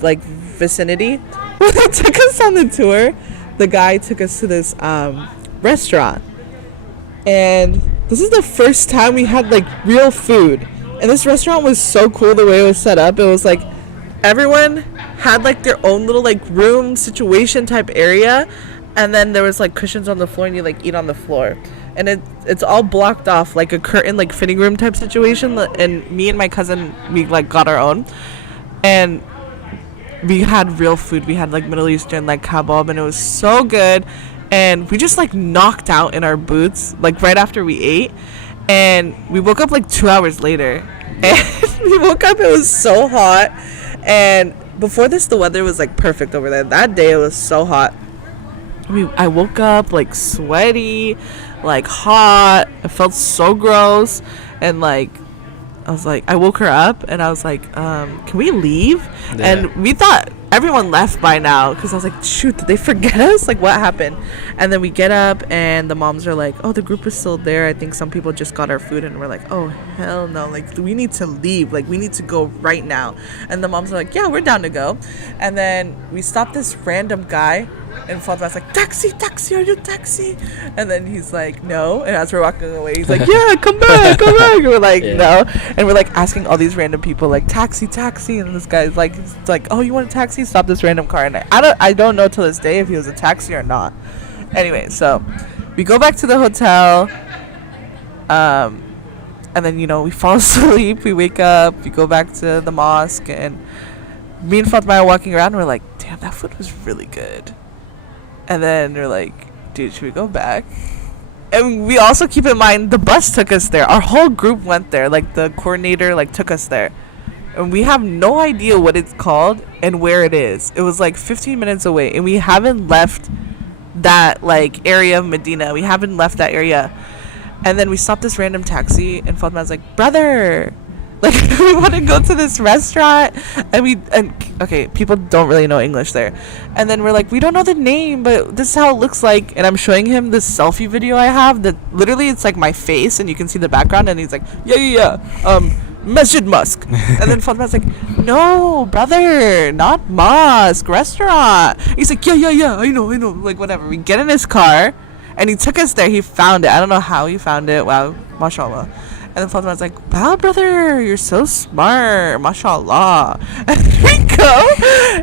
like vicinity. When they took us on the tour, the guy took us to this restaurant, and this is the first time we had like real food. And this restaurant was so cool the way it was set up. It was like everyone had like their own little like room situation type area, and then there was like cushions on the floor, and you like eat on the floor, and it's all blocked off like a curtain, like fitting room type situation. And me and my cousin, we like got our own, and we had real food. We had like Middle Eastern like kebab, and it was so good. And we just like knocked out in our boots like right after we ate, and we woke up like 2 hours later, and we woke up, it was so hot. And before this, the weather was like perfect over there. That day it was so hot. I woke up like sweaty, like hot. I felt so gross, and like I was like, I woke her up and I was like, can we leave? Yeah. And we thought everyone left by now, because I was like, shoot, did they forget us? Like, what happened? And then we get up and the moms are like, oh, the group is still there. I think some people just got our food. And we're like, oh, hell no. Like, we need to leave. Like, we need to go right now. And the moms are like, yeah, we're down to go. And then we stopped this random guy, and Fatma's like, taxi, are you taxi? And then he's like, no. And as we're walking away, he's like, yeah, come back. And we're like, no. And we're like asking all these random people like, taxi. And this guy's like, oh, you want a taxi? Stop this random car. And I don't know till this day if he was a taxi or not. Anyway, so we go back to the hotel, and then we fall asleep. We wake up, we go back to the mosque, and me and Fatma are walking around, and we're like, damn, that food was really good. And then we're like, dude, should we go back? And we also keep in mind the bus took us there. Our whole group went there. Like the coordinator like took us there. And we have no idea what it's called and where it is. It was like 15 minutes away, and we haven't left that like area of Medina. We haven't left that area. And then we stopped this random taxi, and Fatma's like, brother, like we want to go to this restaurant. And okay, people don't really know English there. And then we're like, we don't know the name, but this is how it looks like. And I'm showing him this selfie video I have that literally it's like my face, and you can see the background. And he's like, yeah. Masjid Mosque. And then Fatma's like, no, brother, not mosque, restaurant. He's like, yeah, I know, like whatever. We get in his car, and he took us there. He found it. I don't know how he found it. Wow, mashallah. And then Fatma's like, wow, brother, you're so smart, mashallah. And we go,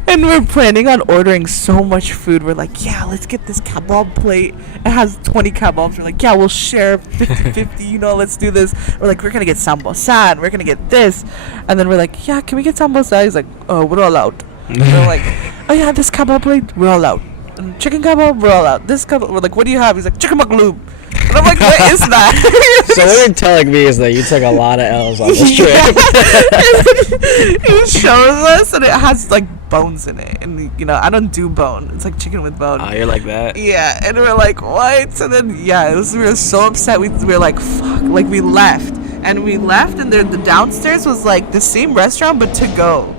and we're planning on ordering so much food. We're like, yeah, let's get this kebab plate. It has 20 kebabs. We're like, yeah, we'll share 50-50, let's do this. We're like, we're going to get sambosa, and we're going to get this. And then we're like, yeah, can we get sambosa? He's like, oh, we're all out. And we're like, oh, yeah, this kebab plate, we're all out. And chicken kebab, we're all out. This kebab, we're like, what do you have? He's like, chicken magloob. And I'm like, what is that? So what you're telling me is that you took a lot of L's on this trip. He shows us, and it has like bones in it, and I don't do bone. It's like chicken with bone. Oh, you're like that? Yeah, and we're like, what? And then we were so upset. We were like, fuck. Like we left, and the downstairs was like the same restaurant but to go.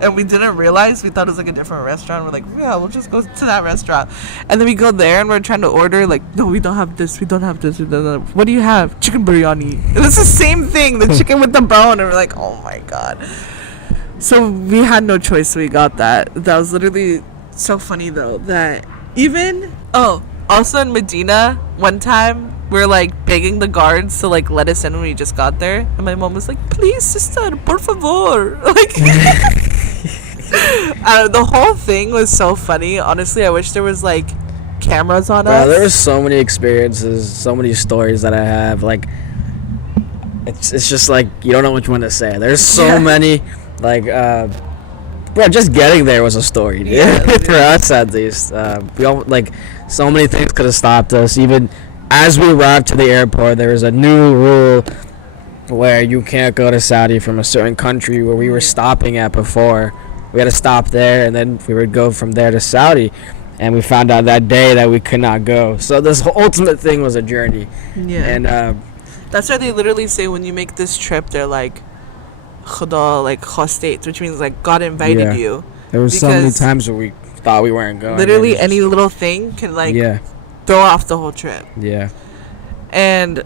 And we didn't realize. We thought it was like a different restaurant. We're like, yeah, we'll just go to that restaurant. And then we go there, and we're trying to order. Like, no, we don't have this. We don't have this. What do you have? Chicken biryani. And it's the same thing. The chicken with the bone. And we're like, oh my god. So we had no choice. So we got that. That was literally so funny though. That even also in Medina, one time we're like begging the guards to like let us in when we just got there, and my mom was like, please, sister, por favor. Like. The whole thing was so funny. Honestly, I wish there was like cameras on us. There was so many experiences, so many stories that I have. Like, it's just like you don't know which one to say. There's so many. Like, bro, just getting there was a story, dude. Yeah, For us at least. We all, like, so many things could have stopped us. Even as we arrived to the airport, there was a new rule where you can't go to Saudi from a certain country where we were stopping at before. We had to stop there, and then we would go from there to Saudi. And we found out that day that we could not go. So this whole ultimate thing was a journey. Yeah. And that's why they literally say when you make this trip, they're like, Khuda, like khostate, which means like God invited you. There was so many times where we thought we weren't going. Literally any little thing can like throw off the whole trip. Yeah. And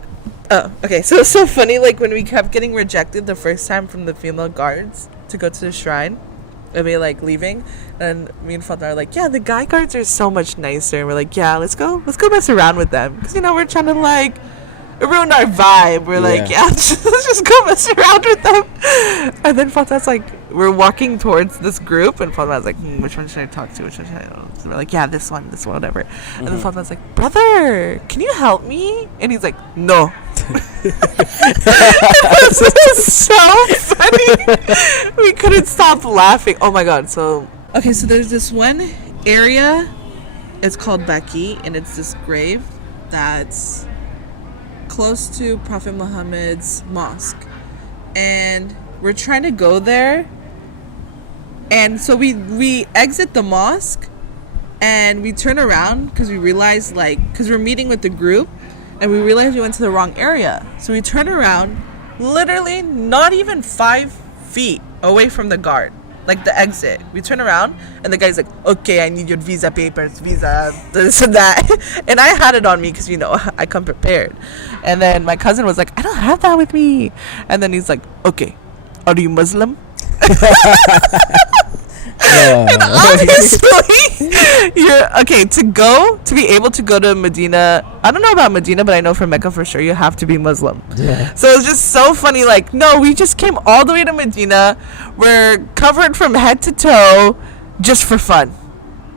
okay, so it's so funny, like when we kept getting rejected the first time from the female guards to go to the shrine, and we like leaving, and me and Fatma are like, yeah, the guy guards are so much nicer, and we're like, yeah, let's go mess around with them, because we're trying to like ruin our vibe. We're like, yeah, let's just go mess around with them. And then Fatma's like, we're walking towards this group, and Fatma's like, which one should I talk to? Which one should I? So we're like, yeah, this one, whatever. And then Fatma's like, brother, can you help me? And he's like, no. This is so funny. We couldn't stop laughing. Oh my god. So there's this one area, it's called Baki, and it's this grave that's close to Prophet Muhammad's mosque, and we're trying to go there, and so we exit the mosque and we turn around because we realize, like, because we're meeting with the group, and we realized we went to the wrong area. So we turn around, literally not even 5 feet away from the guard, like the exit. We turn around, and the guy's like, okay, I need your visa papers, visa, this and that. And I had it on me because, I come prepared. And then my cousin was like, I don't have that with me. And then he's like, okay, are you Muslim? And obviously, you're okay to be able to go to Medina. I don't know about Medina, but I know for Mecca for sure you have to be Muslim. Yeah. So it's just so funny. Like, no, we just came all the way to Medina. We're covered from head to toe, just for fun,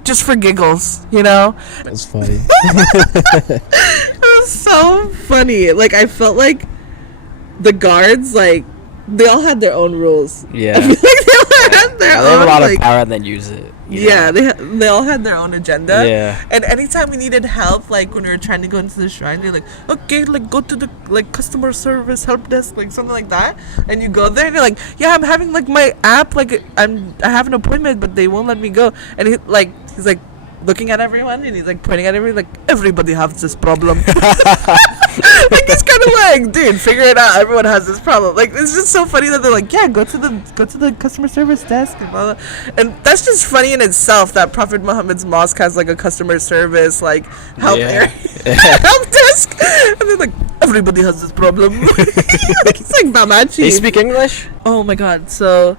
just for giggles. That's funny. It was so funny. Like, I felt like the guards, like, they all had their own rules. Yeah. I feel like they all had their own. They have a lot of power and then use it. Yeah, they all had their own agenda. Yeah. And anytime we needed help, like when we were trying to go into the shrine, they're like, okay, like go to the like customer service help desk, like something like that. And you go there and you're like, yeah, I'm having like my app, like I have an appointment, but they won't let me go. And he's like looking at everyone, and he's like pointing at everyone, like, everybody has this problem. Like, it's kind of like, dude, figure it out. Everyone has this problem. Like, it's just so funny that they're like, yeah, go to the customer service desk and blah, blah. And that's just funny in itself that Prophet Muhammad's mosque has like a customer service like help area, help desk, and they're like, everybody has this problem. Like, it's like Bamachi. They speak English? Oh my god. So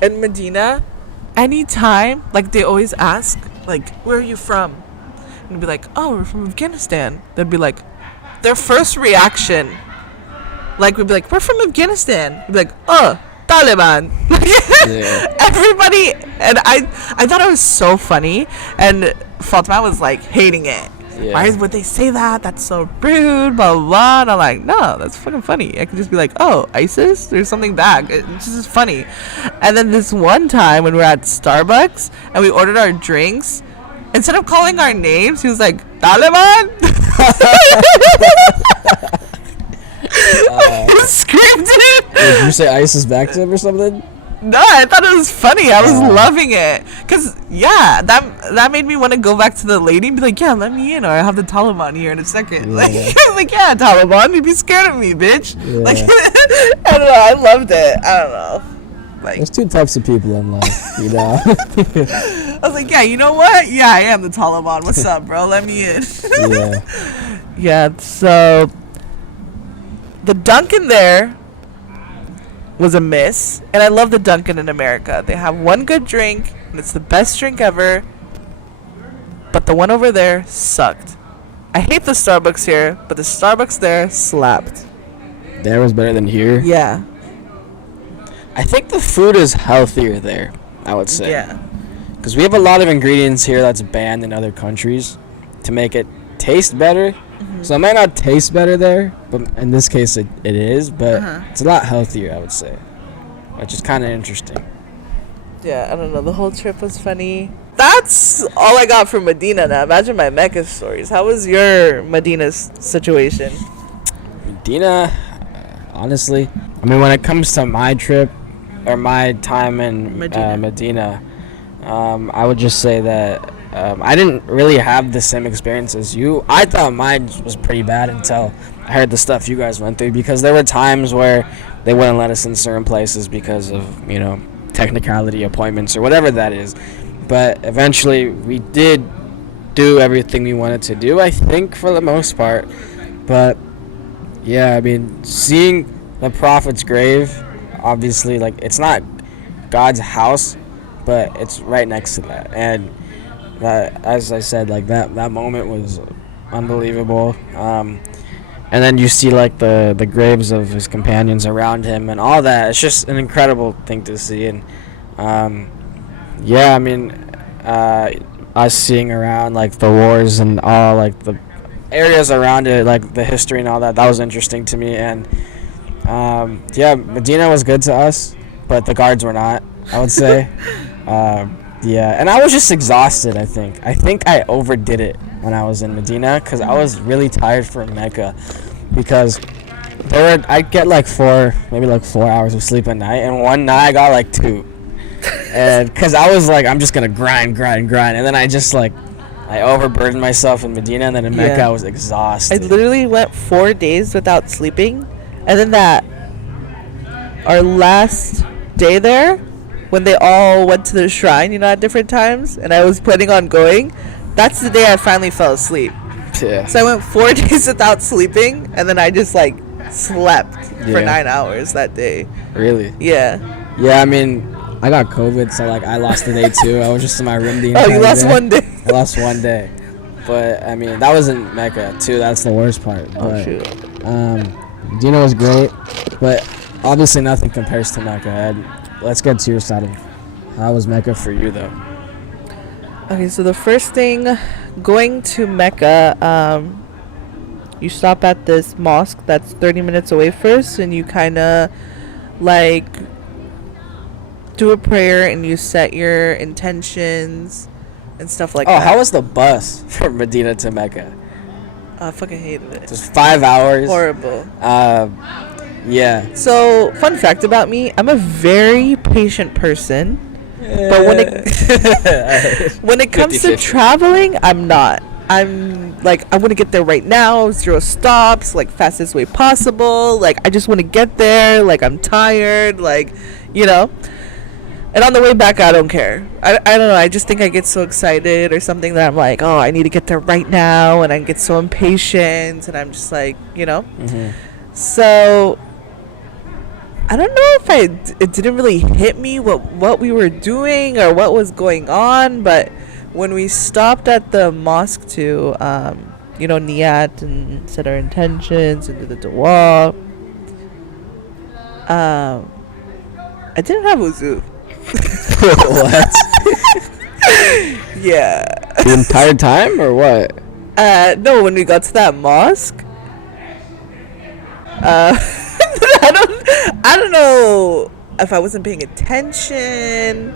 in Medina, anytime, like, they always ask, like, where are you from? And be like, oh, we're from Afghanistan. They'd be like, their first reaction, like, we'd be like, we're from Afghanistan. We'd be like, oh, Taliban. Yeah. Everybody, and I thought it was so funny, and Fatma was like hating it. Yeah. Why would they say that? That's so rude, blah, blah, blah. And I'm like, no, that's fucking funny. I could just be like, oh, ISIS? There's something back. It's just funny. And then this one time when we were at Starbucks and we ordered our drinks, instead of calling our names, he was like, Taliban? He screamed it. Did you say ISIS back to him or something? No, I thought it was funny. I was loving it. Because, yeah, that made me want to go back to the lady and be like, yeah, let me in, or I have the Taliban here in a second. Yeah. Like, I was like, yeah, Taliban, you'd be scared of me, bitch. Yeah. Like, I don't know. I loved it. I don't know. Like, there's two types of people in life, I was like, yeah, you know what? Yeah, I am the Taliban. What's up, bro? Let me in. Yeah, so the Dunkin' there was a miss, and I love the Dunkin' in America. They have one good drink, and it's the best drink ever, but the one over there sucked. I hate the Starbucks here, but the Starbucks there slapped. There was better than here? Yeah. I think the food is healthier there, I would say. Yeah. Because we have a lot of ingredients here that's banned in other countries to make it taste better. Mm-hmm. So it might not taste better there, but in this case it is, but it's a lot healthier, I would say, which is kind of interesting. Yeah, I don't know. The whole trip was funny. That's all I got from Medina now. Imagine my Mecca stories. How was your Medina situation? Medina, honestly, I mean, when it comes to my trip or my time in Medina, I would just say that I didn't really have the same experience as you. I thought mine was pretty bad until I heard the stuff you guys went through, because there were times where they wouldn't let us in certain places because of, technicality appointments or whatever that is. But eventually we did do everything we wanted to do, I think, for the most part. But yeah, I mean, seeing the Prophet's grave, obviously, like, it's not God's house, but it's right next to that. And as I said, like, that moment was unbelievable. And then you see, like, the graves of his companions around him and all that. It's just an incredible thing to see. And yeah, I mean, us seeing around, like, the wars and all, like, the areas around it, like the history and all that was interesting to me. And yeah, Medina was good to us, but the guards were not, I would say. Yeah, and I was just exhausted. I think I overdid it when I was in Medina, because I was really tired from Mecca, because I'd get like 4 hours of sleep a night, and one night I got like 2. And because I was like, I'm just gonna grind, and then I overburdened myself in Medina, and then in Mecca I was exhausted. I literally went 4 days without sleeping, and then our last day there, when they all went to the shrine, at different times, and I was planning on going, that's the day I finally fell asleep. Yeah. So I went 4 days without sleeping, and then I just slept for 9 hours that day. Really? Yeah. Yeah, I mean, I got COVID, so I lost a day too. I was just in my room the entire day. Oh, you lost 1 day? I lost 1 day. But I mean, that was in Mecca too. That's the worst part. Oh, shoot. Medina was great, but obviously nothing compares to Mecca. And let's get to your side of how was Mecca for you, though. Okay, so the first thing, going to Mecca, you stop at this mosque that's 30 minutes away first, and you kind of do a prayer, and you set your intentions and stuff like that. Oh, how was the bus from Medina to Mecca? I fucking hated it. Just 5 hours. Horrible. Yeah. So, fun fact about me, I'm a very patient person. But when it comes to traveling, I'm not. I'm I want to get there right now, 0 stops, fastest way possible. I just want to get there. I'm tired, And on the way back, I don't care. I don't know. I just think I get so excited or something that I'm oh, I need to get there right now. And I get so impatient. And I'm just Mm-hmm. So I don't know if it didn't really hit me what we were doing or what was going on. But when we stopped at the mosque to, niyat and set our intentions and do the dua, I didn't have wuzu. What? Yeah. The entire time or what? No, when we got to that mosque, I don't know if I wasn't paying attention.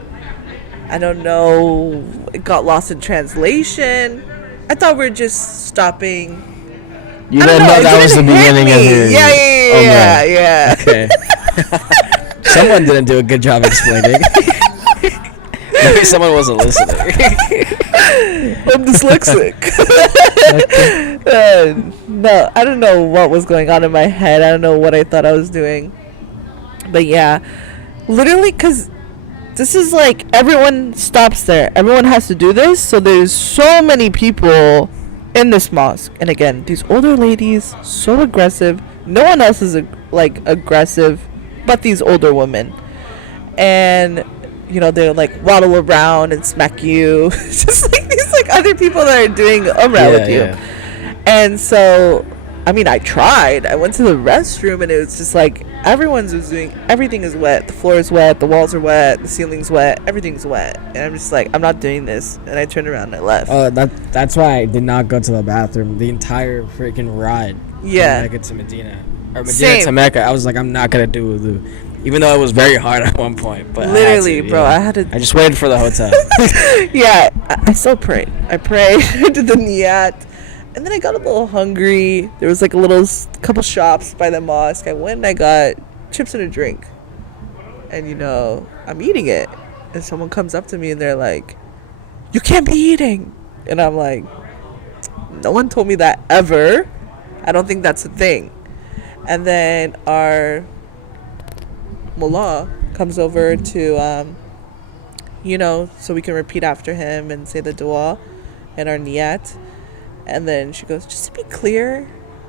I don't know. It got lost in translation. I thought we were just stopping. You didn't know that was the beginning of your Yeah. Okay. Someone didn't do a good job explaining. Maybe someone wasn't listening. I'm dyslexic. No, I don't know what was going on in my head. I don't know what I thought I was doing. But yeah, literally, because this is everyone stops there. Everyone has to do this. So there's so many people in this mosque. And again, these older ladies, so aggressive. No one else is aggressive but these older women. And they waddle around and smack you. Just these other people that are doing umrah with you. Yeah. And so I mean, I tried. I went to the restroom and it was just everyone's doing, everything is wet. The floor is wet, the walls are wet, the ceiling's wet, everything's wet. And I'm just I'm not doing this. And I turned around and I left. Oh, that's why I did not go to the bathroom the entire freaking ride. Yeah. From Mecca to Medina. Or Medina to Mecca. I was I'm not going to do wudu. even though it was very hard at one point. But literally, bro, I had to. I just waited for the hotel. Yeah, I still prayed. I prayed. I did the niyat. And then I got a little hungry. There was like a little couple shops by the mosque. I went and I got chips and a drink. And, you know, I'm eating it. And someone comes up to me and they're like, "You can't be eating." And I'm like, no one told me that ever. I don't think that's a thing. And then our mullah comes over to, you know, so we can repeat after him and say the dua and our niyat. And then she goes, "Just to be clear,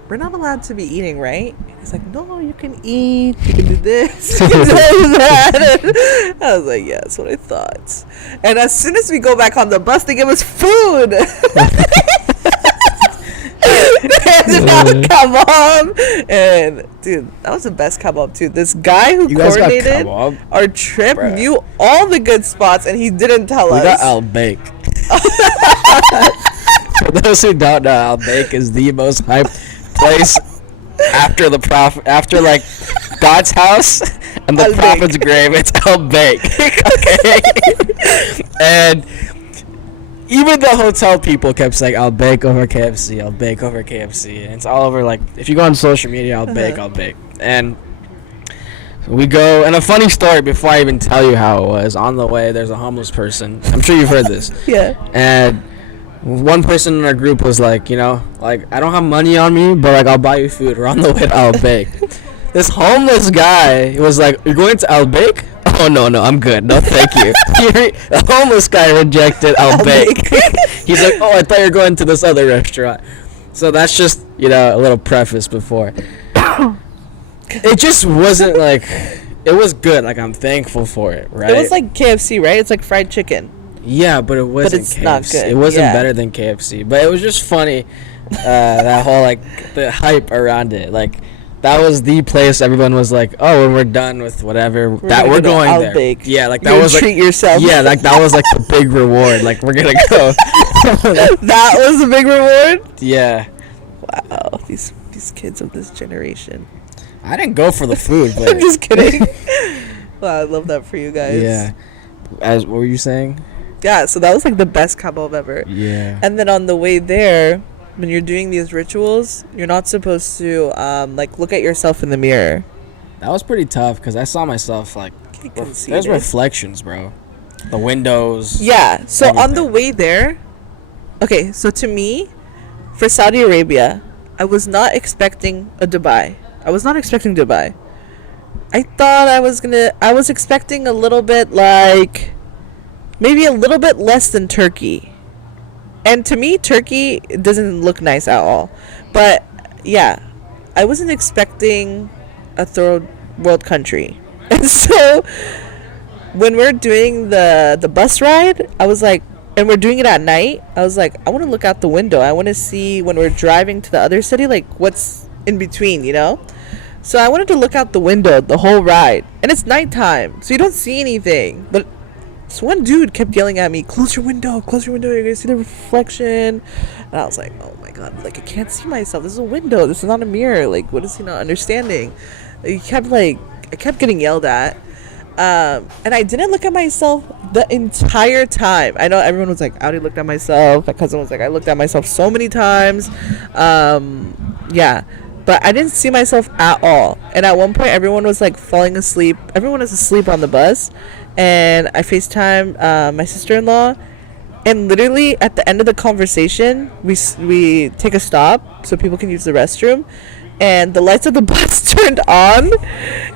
we're not allowed to be eating, right?" And he's like, "No, you can eat, you can do this, you can do that." And I was like, yeah, that's what I thought. And as soon as we go back on the bus, they give us food. And kebab. And dude, that was the best kebab too. This guy who coordinated our trip knew all the good spots, and he didn't tell us. We got al-Baik. For those who don't know, al-Baik is the most hyped place after the prophet, after like God's house and the al-Baik. prophet's grave. It's al-Baik. Okay. And even the hotel people kept saying al-Baik over KFC, al-Baik over KFC. And it's all over, like, if you go on social media, al-Baik, al-Baik. And we go, and a funny story before I even tell you how it was. On the way, there's a homeless person. I'm sure you've heard this. Yeah. And one person in our group was like, you know, like, "I don't have money on me, but like, I'll buy you food. We're on the way to al-Baik." This homeless guy was like, "You're going to al-Baik?" "Oh, no, I'm good. No, thank you." The homeless guy rejected al-Baik. He's like, "Oh, I thought you were going to this other restaurant." So that's just, you know, a little preface before. It just wasn't like, it was good. Like, I'm thankful for it, right? It was like KFC, right? It's like fried chicken. Yeah, but it wasn't. But it's KFC. not good. It wasn't Yeah. better than KFC. But it was just funny, that whole, like, the hype around it. Like, that was the place everyone was like, "Oh, when we're done with whatever, we're going there." al-Baik. Yeah, like, that You're was like, treat yourself. yeah, like, that was like the big reward. Like, we're gonna go. That was a big reward. Yeah. Wow, these kids of this generation. I didn't go for the food, but I'm just kidding. Wow, I love that for you guys. yeah. What were you saying? Yeah, so that was like the best kebab ever. Yeah. And then on the way there, when you're doing these rituals, you're not supposed to like look at yourself in the mirror. That was pretty tough because I saw myself like There's there's reflections, bro. The windows. Yeah. So everything. on the way there, okay. So to me, for Saudi Arabia, I was not expecting a Dubai. I was not expecting Dubai. I thought I was expecting a little bit like, maybe a little bit less than Turkey. And to me, Turkey doesn't look nice at all. But yeah, I wasn't expecting a third world country. And so when we're doing the bus ride, I was like, and we're doing it at night, I was like, I want to look out the window. I want to see when we're driving to the other city, like what's in between, you know? So I wanted to look out the window the whole ride. And it's nighttime, so you don't see anything. But so one dude kept yelling at me, close your window, you're going to see the reflection. And I was like, oh my God, like I can't see myself. This is a window, this is not a mirror. Like, what is he not understanding? I kept getting yelled at. And I didn't look at myself the entire time. I know everyone was like, I already looked at myself. My cousin was like, I looked at myself so many times. Yeah. But I didn't see myself at all. And at one point, everyone was like falling asleep. Everyone was asleep on the bus. And I FaceTime my sister-in-law. And literally at the end of the conversation, we take a stop so people can use the restroom. And the lights of the bus turned on.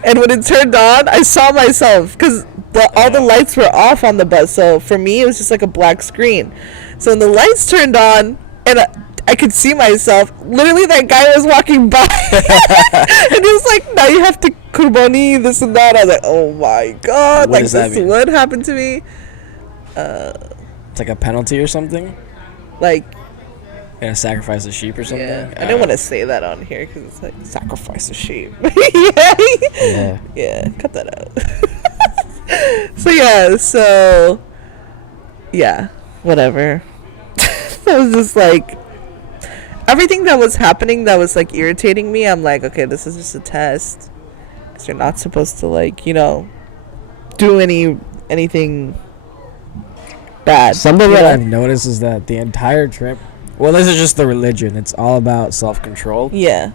And when it turned on, I saw myself. Because all the lights were off on the bus. So for me, it was just like a black screen. So when the lights turned on, and I could see myself. Literally, that guy was walking by. And he was like, now you have to kurbani, this and that. I was like, oh my God. What like, does that this mean? would happen to me. It's like a penalty or something. Like, You gotta sacrifice a sheep or something. yeah. I didn't want to say that on here because it's like, sacrifice a sheep. Yeah. Yeah, cut that out. So, yeah, whatever. It was just like, everything that was happening that was like irritating me, I'm like, okay, this is just a test. sex. You're not supposed to like, do anything bad. Something that I've noticed is that the entire trip, well, this is just the religion. It's all about self-control. Yeah.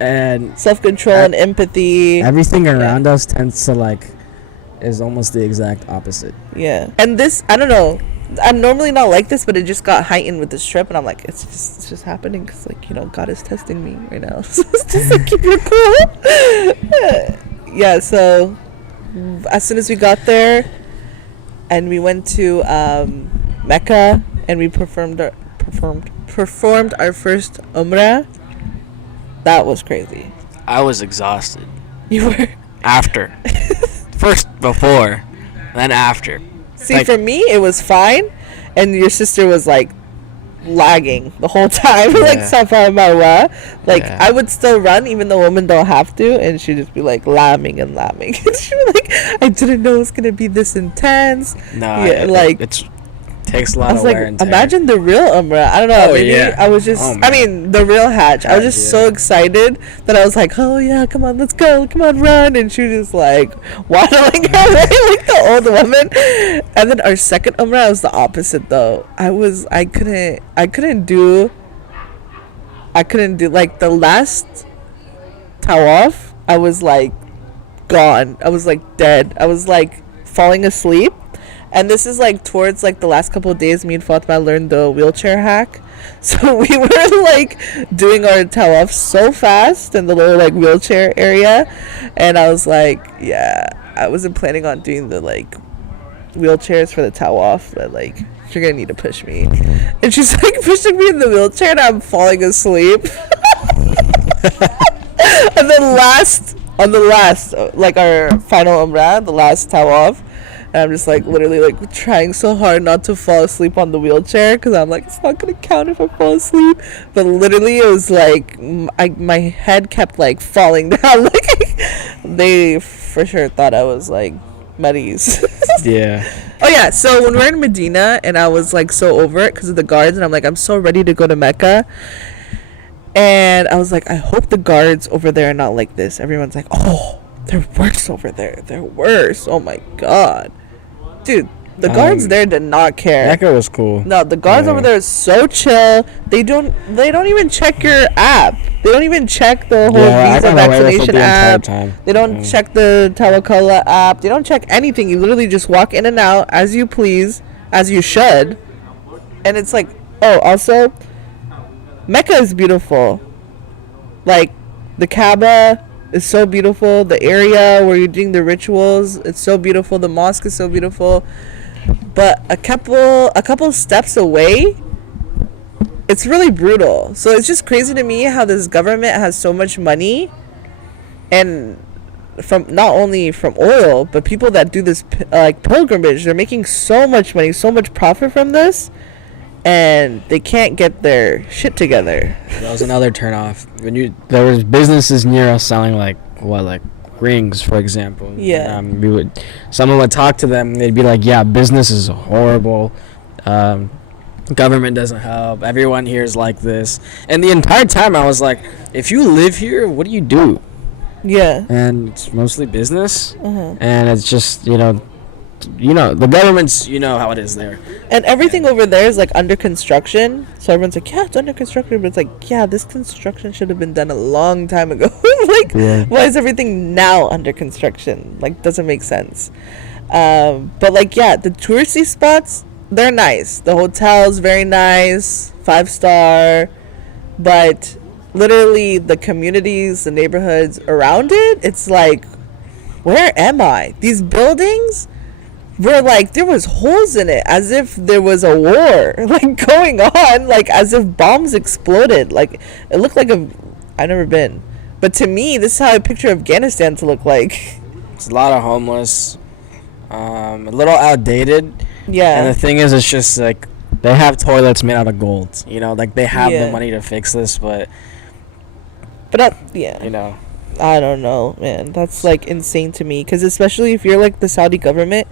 And self-control and empathy. Everything around us tends to like is almost the exact opposite. Yeah. And this, I don't know, I'm normally not like this, but it just got heightened with this trip, and I'm like, it's just happening because like, God is testing me right now. So it's just like, keep your cool. Yeah. So as soon as we got there and we went to Mecca and we performed our first Umrah, that was crazy. I was exhausted. You were? After. First before, then after. See, like, for me, it was fine, and your sister was like lagging the whole time, like Safa Marwa. Like I would still run, even though women don't have to, and she'd just be like lambing and lambing. And she'd be like, I didn't know it was gonna be this intense. No, it takes a lot of wear and tear. Imagine the real Umrah. I don't know. Maybe I was just. I mean, the real Hajj. I was just so excited that I was like, "Oh yeah, come on, let's go, come on, run!" And she was just like waddling her way like the old woman. And then our second Umrah was the opposite though. I couldn't do like the last tawaf. I was like gone. I was like dead. I was like falling asleep. And this is like towards like the last couple of days me and Fatima learned the wheelchair hack. So we were like doing our tawaf so fast in the little like wheelchair area. And I was like, yeah, I wasn't planning on doing the like wheelchairs for the tawaf, but like you're gonna need to push me. And she's like pushing me in the wheelchair and I'm falling asleep. And then on the last like our final Umrah, the last tawaf, and I'm just like literally like trying so hard not to fall asleep on the wheelchair because I'm like, it's not gonna count if I fall asleep. But literally it was like my head kept like falling down. Like they for sure thought I was like Maris. Yeah. Oh yeah, so when we're in Medina and I was like so over it because of the guards, and I'm like, I'm so ready to go to Mecca. And I was like, I hope the guards over there are not like this. Everyone's like, oh, they're worse over there. They're worse. Oh my god. Dude, the guards there did not care. Mecca was cool. No, the guards over there is so chill. They don't even check your app. They don't even check the whole visa vaccination app. They don't check the Tawakala app. They don't check anything. You literally just walk in and out as you please, as you should. And it's like, oh, also, Mecca is beautiful. Like, the Kaaba is so beautiful. The area where you're doing the rituals, it's so beautiful. The mosque is so beautiful. But a couple steps away, it's really brutal. So it's just crazy to me how this government has so much money, and from not only from oil, but people that do this like pilgrimage, they're making so much money, so much profit from this, and they can't get their shit together. That was another turnoff. There was businesses near us selling like rings, for example. Yeah. Someone would talk to them and they'd be like, yeah, business is horrible. Government doesn't help. Everyone here is like this. And the entire time I was like, if you live here, what do you do? Yeah. And it's mostly business. And it's just, the government's, how it is there. And everything over there is like under construction. So everyone's like, yeah, it's under construction. But it's like, yeah, this construction should have been done a long time ago. Why is everything now under construction? Like, doesn't make sense. But like, yeah, the touristy spots, they're nice. The hotel's very nice, 5-star. But literally the communities, the neighborhoods around it, it's like, where am I? These buildings were like, there was holes in it, as if there was a war like going on, like as if bombs exploded. Like it looked like I've never been, but to me this is how I picture Afghanistan to look like. It's a lot of homeless, a little outdated. Yeah. And the thing is, it's just like they have toilets made out of gold, like they have the money to fix this, but yeah, I don't know, man. That's like insane to me, because especially if you're like the Saudi government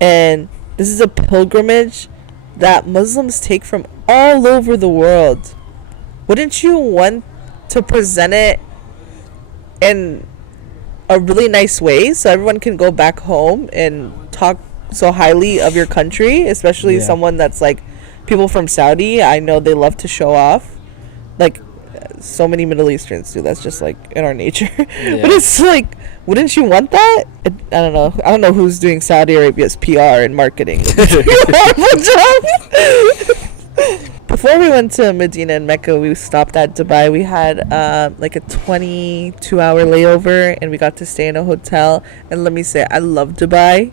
and this is a pilgrimage that Muslims take from all over the world, wouldn't you want to present it in a really nice way so everyone can go back home and talk so highly of your country, especially someone that's like people from Saudi. I know they love to show off, like so many Middle Easterns do. That's just like in our nature. But it's like, wouldn't you want that? I don't know who's doing Saudi Arabia's PR and marketing. Before we went to Medina and Mecca, we stopped at Dubai. We had like a 22-hour layover, and we got to stay in a hotel. And let me say, I love Dubai.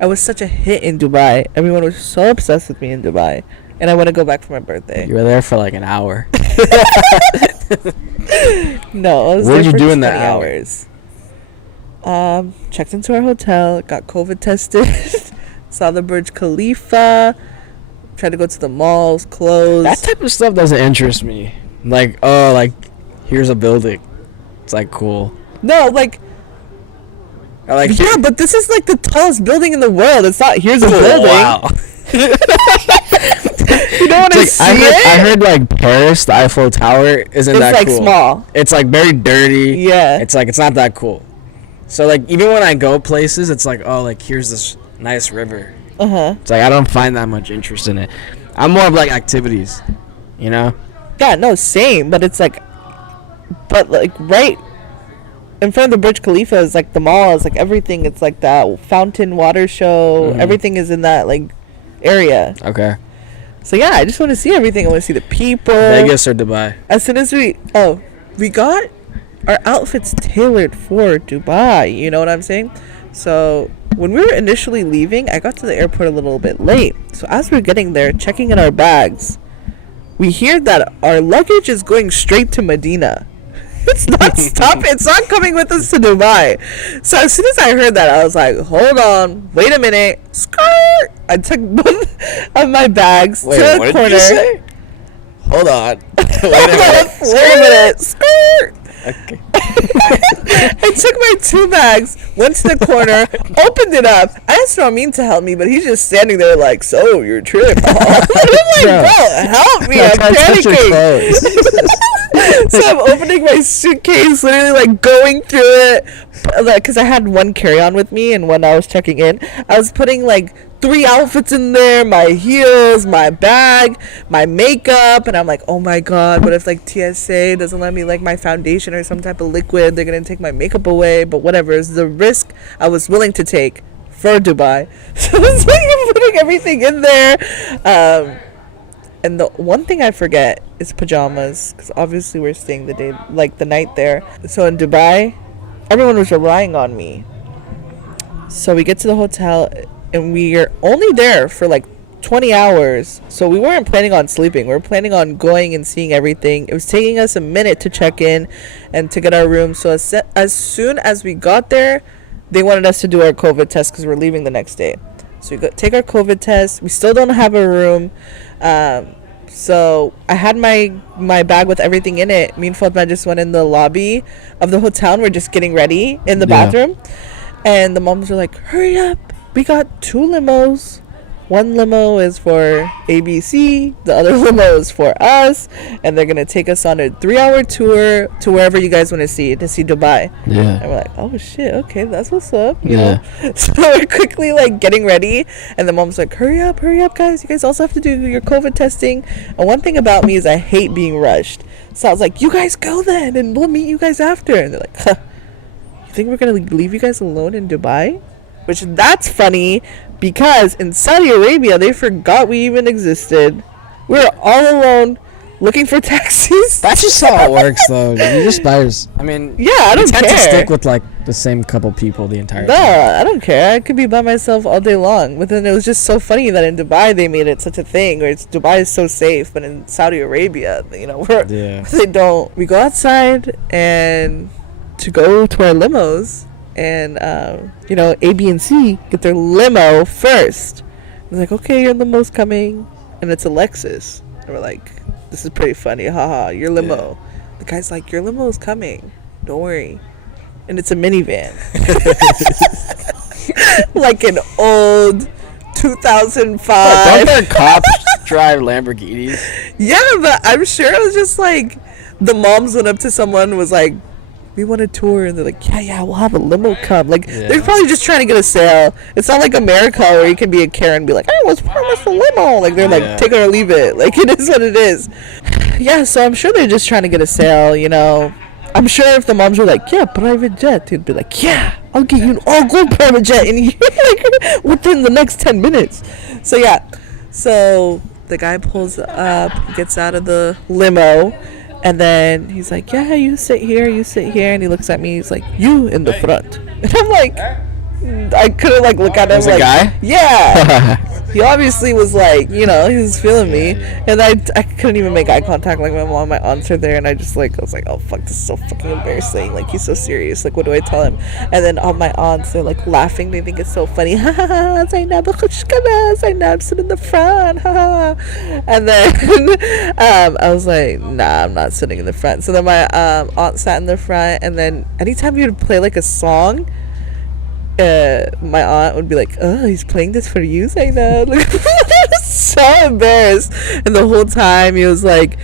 I was such a hit in Dubai. Everyone was so obsessed with me in Dubai. And I want to go back for my birthday. You were there for like an hour. No, I was what there did you for do 20 in that hours. Checked into our hotel, got COVID tested, saw the Burj Khalifa, tried to go to the malls, clothes. That type of stuff doesn't interest me. Like, oh, like, here's a building. It's like cool. No, like, yeah, but this is like the tallest building in the world. It's not, here's a building. Wow. You don't want to see it? I heard like Paris, the Eiffel Tower isn't that like cool. It's like small. It's like very dirty. Yeah. It's like, it's not that cool. So like, even when I go places, it's like, oh, like here's this nice river. It's like, I don't find that much interest in it. I'm more of like activities, you know? Yeah, no, same. But it's like, right in front of the Burj Khalifa is like the mall, is like everything. It's like that fountain water show. Everything is in that like area. Okay. So yeah, I just want to see everything. I want to see the people. Vegas or Dubai? As soon as we got our outfits tailored for Dubai. You know what I'm saying? So when we were initially leaving, I got to the airport a little bit late. So as we're getting there, checking in our bags, we hear that our luggage is going straight to Medina. It's not stopping. It's not coming with us to Dubai. So as soon as I heard that, I was like, hold on, wait a minute. Skirt! I took both of my bags to the corner. Did you say? Hold on. Wait a minute. Skirt! Okay. I took my 2 bags, went to the corner, opened it up. I asked Ramin to help me, but he's just standing there like, so, your trip. I'm like, bro, help me. I'm panicking. So I'm opening my suitcase, literally like going through it, because I had one carry-on with me, and when I was checking in, I was putting like 3 outfits in there, my heels, my bag, my makeup, and I'm like, oh my god, what if like TSA doesn't let me like my foundation or some type of liquid, they're gonna take my makeup away, but whatever, it's the risk I was willing to take for Dubai. So I was like putting everything in there, and the one thing I forget is pajamas, because obviously we're staying the night there. So in Dubai, everyone was relying on me. So we get to the hotel, and we are only there for like 20 hours. So we weren't planning on sleeping. We were planning on going and seeing everything. It was taking us a minute to check in and to get our room. So as soon as we got there, they wanted us to do our COVID test because we're leaving the next day. So we take our COVID test. We still don't have a room. So I had my bag with everything in it. Me and Fatma just went in the lobby of the hotel, and we're just getting ready in the bathroom. And the moms were like, hurry up. We got 2 limos. One limo is for ABC. The other limo is for us. And they're going to take us on a 3-hour tour to wherever you guys want to see Dubai. Yeah. And we're like, oh, shit. Okay, that's what's up. You know? So we're quickly, like, getting ready. And the mom's like, hurry up, guys. You guys also have to do your COVID testing. And one thing about me is I hate being rushed. So I was like, you guys go then, and we'll meet you guys after. And they're like, huh, you think we're going to leave you guys alone in Dubai? Which, that's funny, because in Saudi Arabia, they forgot we even existed. We were all alone looking for taxis. That's just how it works, though. You just buyers. I mean, yeah, I don't care. You tend to stick with, like, the same couple people the entire time. No, I don't care. I could be by myself all day long. But then it was just so funny that in Dubai, they made it such a thing where Dubai is so safe. But in Saudi Arabia, you know, they don't. We go outside and to go to our limos. And, you know, A, B, and C get their limo first. It's like, okay, your limo's coming. And it's a Lexus. And we're like, this is pretty funny. Haha, your limo. Yeah. The guy's like, your limo's coming. Don't worry. And it's a minivan. Like an old 2005. Don't their cops drive Lamborghinis? Yeah, but I'm sure it was just like the moms went up to someone, was like, we want a tour. And they're like, yeah, we'll have a limo come. Like, they're probably just trying to get a sale. It's not like America where you can be a Karen and be like, I was promised a limo. Like, they're like, take it or leave it. Like, it is what it is. Yeah, so I'm sure they're just trying to get a sale, you know. I'm sure if the moms were like, yeah, private jet, he'd be like, yeah, I'll get you an all-gold private jet like, within the next 10 minutes. So, yeah. So, the guy pulls up, gets out of the limo, and then he's like, yeah, you sit here. And he looks at me. He's like, you in the front. And I'm like, I couldn't, like, look at him. Like, guy? Yeah. He obviously was like, you know, he was feeling me. And I couldn't even make eye contact. Like, my mom and my aunts are there. And I was like, oh, fuck, this is so fucking embarrassing. Like, he's so serious. Like, what do I tell him? And then all my aunts are, like, laughing. They think it's so funny. Ha, ha, ha. Zainab, sit in the front. Ha, ha. And then I was like, nah, I'm not sitting in the front. So then my aunt sat in the front. And then anytime he would play, like, a song, my aunt would be like, oh, he's playing this for you, Zainab. Like, so embarrassed. And the whole time he was like,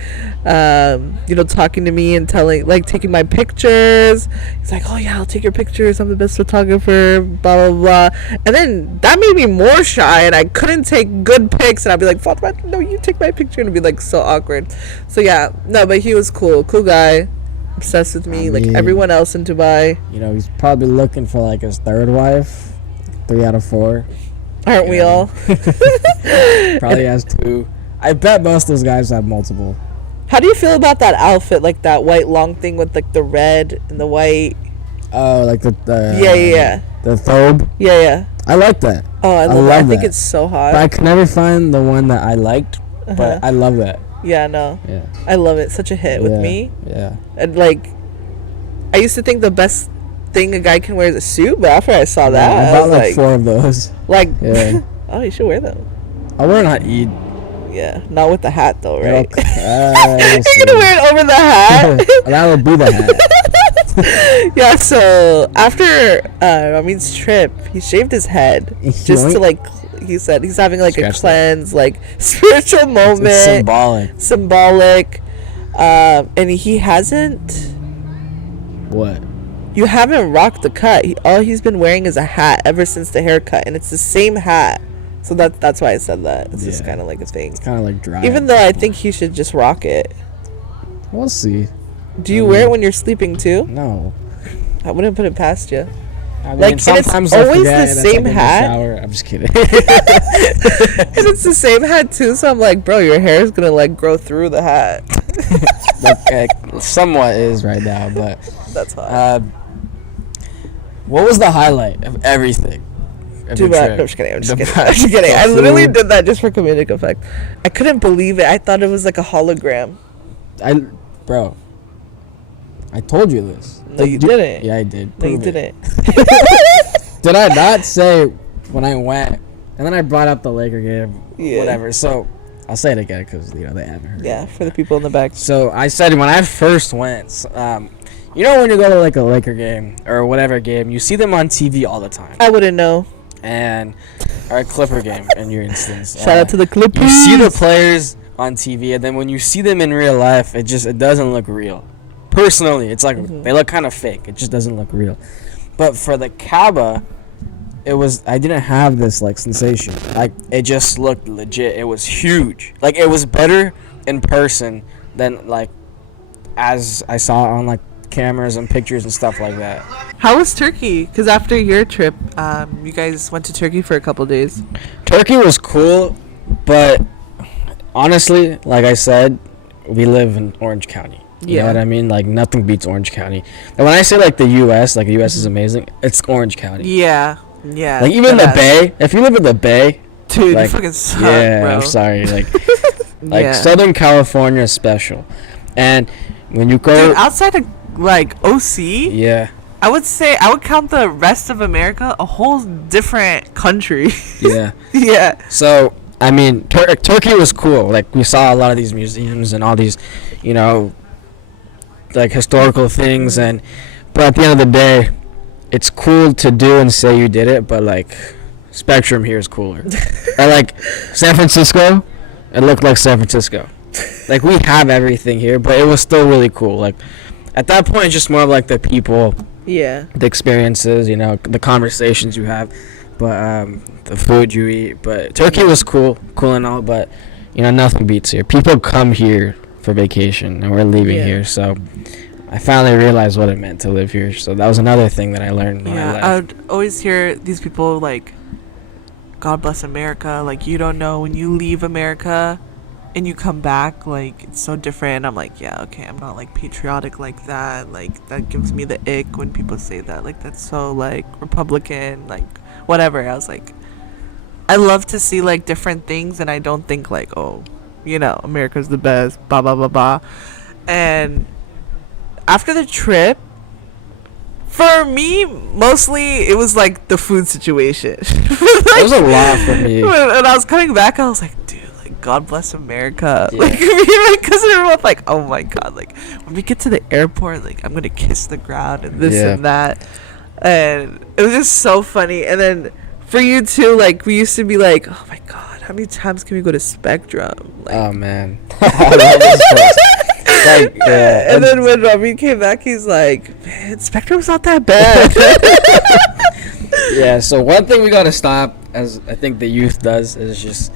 you know, talking to me and taking my pictures. He's like, oh yeah, I'll take your pictures, I'm the best photographer, blah blah blah. And then that made me more shy, and I couldn't take good pics, and I'd be like, Fatima, no, you take my picture. And it'd be like so awkward. So yeah, no, but he was cool guy, obsessed with me, like everyone else in Dubai. You know, he's probably looking for like his third wife. 3 out of 4. Aren't we all? Probably has 2. I bet most of those guys have multiple. How do you feel about that outfit, like that white long thing with like the red and the white? Oh, like the yeah. The thobe? Yeah. I like that. Oh, I love that. I think it's so hot. But I could never find the one that I liked, but I love that. Yeah, no. Yeah. I love it. Such a hit with me. Yeah. And like, I used to think the best thing a guy can wear is a suit, but after I saw that, I bought like 4 of those. Like, oh, you should wear them. I'll wear it on Eid. Yeah, not with the hat though, right? You're gonna wear it over the hat? That will be the hat. Yeah, so after Ramin's trip, he shaved his head just to like, he said he's having like a cleanse, like spiritual moment. It's symbolic. And he hasn't. What? You haven't rocked the cut. All he's been wearing is a hat ever since the haircut, and it's the same hat. So that's why I said that. It's just kind of like a thing. It's kind of like dry. Even though I think he should just rock it. We'll see. Do you wear it when you're sleeping too? No. I wouldn't put it past you. I mean, like, sometimes it's always the same hat. I'm just kidding. And it's the same hat too, so I'm like, bro, your hair is gonna like grow through the hat. Like, somewhat is right now, but that's hot. What was the highlight of everything? Too bad. No, I'm just kidding. I literally did that just for comedic effect. I couldn't believe it. I thought it was like a hologram. Bro, I told you this. No, you didn't. Yeah, I did. No, you didn't. Did I not say when I went? And then I brought up the Laker game, whatever. So I'll say it again because they haven't heard. Yeah, for the people in the back. So I said when I first went, you know when you go to like a Laker game or whatever game, you see them on TV all the time. I wouldn't know. Or a Clipper game in your instance. Shout out to the Clippers. You see the players on TV, and then when you see them in real life, it doesn't look real. Personally, it's like they look kind of fake. It just doesn't look real. But for the Kaaba, I didn't have this like sensation. Like it just looked legit. It was huge. Like it was better in person than like as I saw on like cameras and pictures and stuff like that. How was Turkey? Because after your trip, you guys went to Turkey for a couple days. Turkey was cool, but honestly, like I said, we live in Orange County. You know what I mean? Like nothing beats Orange County. And when I say like the U.S., like the U.S. is amazing, it's Orange County. Yeah. Like even the Bay. If you live in the Bay, dude, like, you fucking suck, bro. I'm sorry. Like Southern California is special, and when you go outside of like OC, I would say I would count the rest of America a whole different country. Yeah. So I mean, Turkey was cool. Like we saw a lot of these museums and all these, you know, like historical things, but at the end of the day, it's cool to do and say you did it. But like, Spectrum here is cooler. And like San Francisco, it looked like San Francisco. Like we have everything here, but it was still really cool. Like. at that point, it's just more of like the people, Yeah. the experiences, you know, the conversations you have, but the food you eat. But Turkey was cool and all, but you know, nothing beats here. People come here for vacation, and we're leaving here, so I finally realized what it meant to live here. So that was another thing that I learned when I left. I would always hear these people like, God bless America. Like, you don't know when you leave America and you come back, like, it's so different. And I'm like, yeah, okay, I'm not like patriotic like that. Like, that gives me the ick when people say that. Like, that's so like Republican, like whatever. I was like, I love to see like different things, and I don't think like, oh, you know, America's the best, blah blah blah blah. And after the trip, for me, mostly it was like the food situation. It was a lot for me. When I was coming back, I was like, dude, like, God bless America. Yeah. Like, me and my cousin were both like, oh my God, like, when we get to the airport, like, I'm gonna kiss the ground and this and that. And it was just so funny. And then for you too, like, we used to be like, oh my God, how many times can we go to Spectrum? Like, oh man. I love this place. Like, yeah. And then when Ramin came back, he's like, man, Spectrum's not that bad. Yeah, so one thing we gotta stop, as I think the youth does, is just,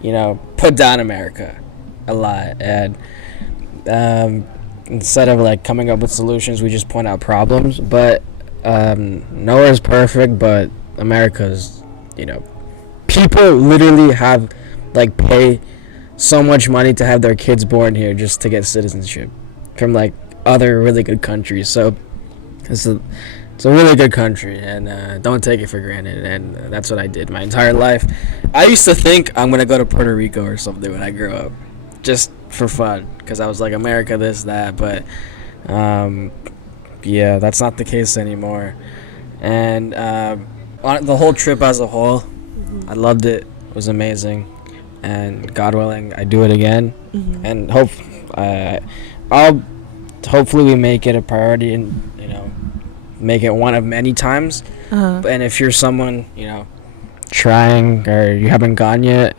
you know, put down America a lot. And instead of like coming up with solutions, we just point out problems. But nowhere's perfect, but America's, you know, people literally have like pay so much money to have their kids born here just to get citizenship from like other really good countries. So it's a really good country, and don't take it for granted. And that's what I did my entire life. I used to think I'm gonna go to Puerto Rico or something when I grow up, just for fun, because I was like, America this, that. But yeah, that's not the case anymore. And on the whole trip as a whole, I loved it. It was amazing. And God willing, I do it again. And hopefully we make it a priority, and you know, make it one of many times. And if you're someone, you know, trying or you haven't gone yet,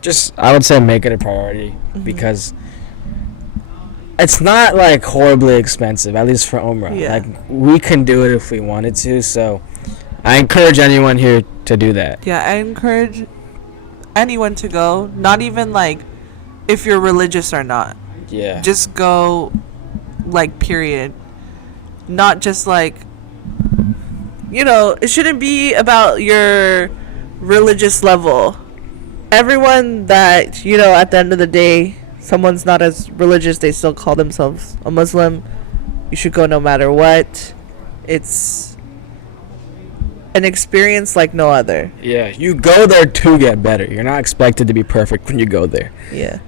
just, I would say, make it a priority, because it's not like horribly expensive, at least for Umrah. Like, we can do it if we wanted to. So I encourage anyone here to do that. Yeah, I encourage anyone to go, not even like if you're religious or not. Yeah, just go, like, period. Not just like, you know, it shouldn't be about your religious level. Everyone that, you know, at the end of the day, someone's not as religious, they still call themselves a Muslim. You should go no matter what. It's an experience like no other. Yeah, you go there to get better. You're not expected to be perfect when you go there. Yeah.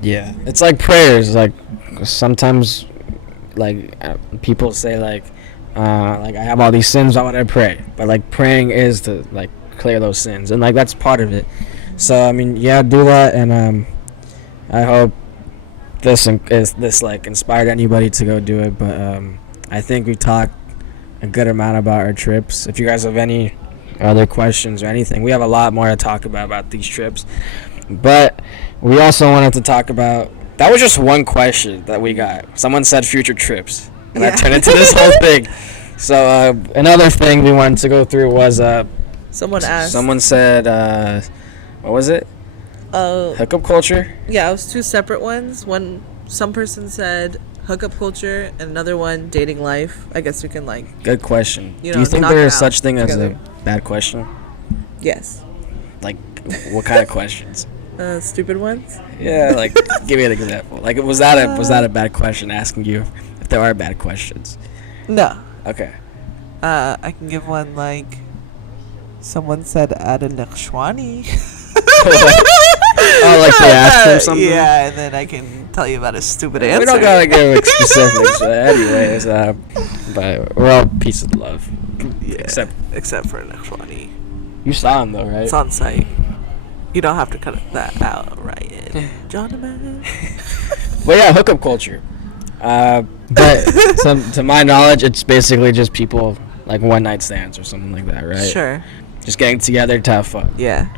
Yeah, it's like prayers. Like, sometimes, like, people say like I have all these sins, why would I pray? But like, praying is to like clear those sins, and like that's part of it. So I mean, yeah, do that, and I hope this like inspired anybody to go do it. But I think we talked a good amount about our trips. If you guys have any other questions or anything, we have a lot more to talk about these trips. But we also wanted to talk about, that was just one question that we got. Someone said future trips, and that turned into this whole thing. So another thing we wanted to go through was someone said what was it? Hookup culture? Yeah, it was two separate ones. Some person said hookup culture, and another one dating life. I guess we can like. Good question. Do you think there is such thing as a bad question? Yes. Like, what kind of questions? Stupid ones. Yeah, like, give me an example. Like, was that a bad question, asking you if there are bad questions? No. Okay. I can give one, like, someone said add a Naqshwani. Oh, like they asked him something? Yeah, and then I can tell you about a stupid answer. We don't gotta give specifics, but anyways, but we're all peace of love. Yeah, except for Naqshwani. You saw him though, right? It's on site. You don't have to cut that out, right? Jonathan. But yeah, hookup culture. But to my knowledge, it's basically just people like one night stands or something like that, right? Sure. Just getting together to have fun. Yeah.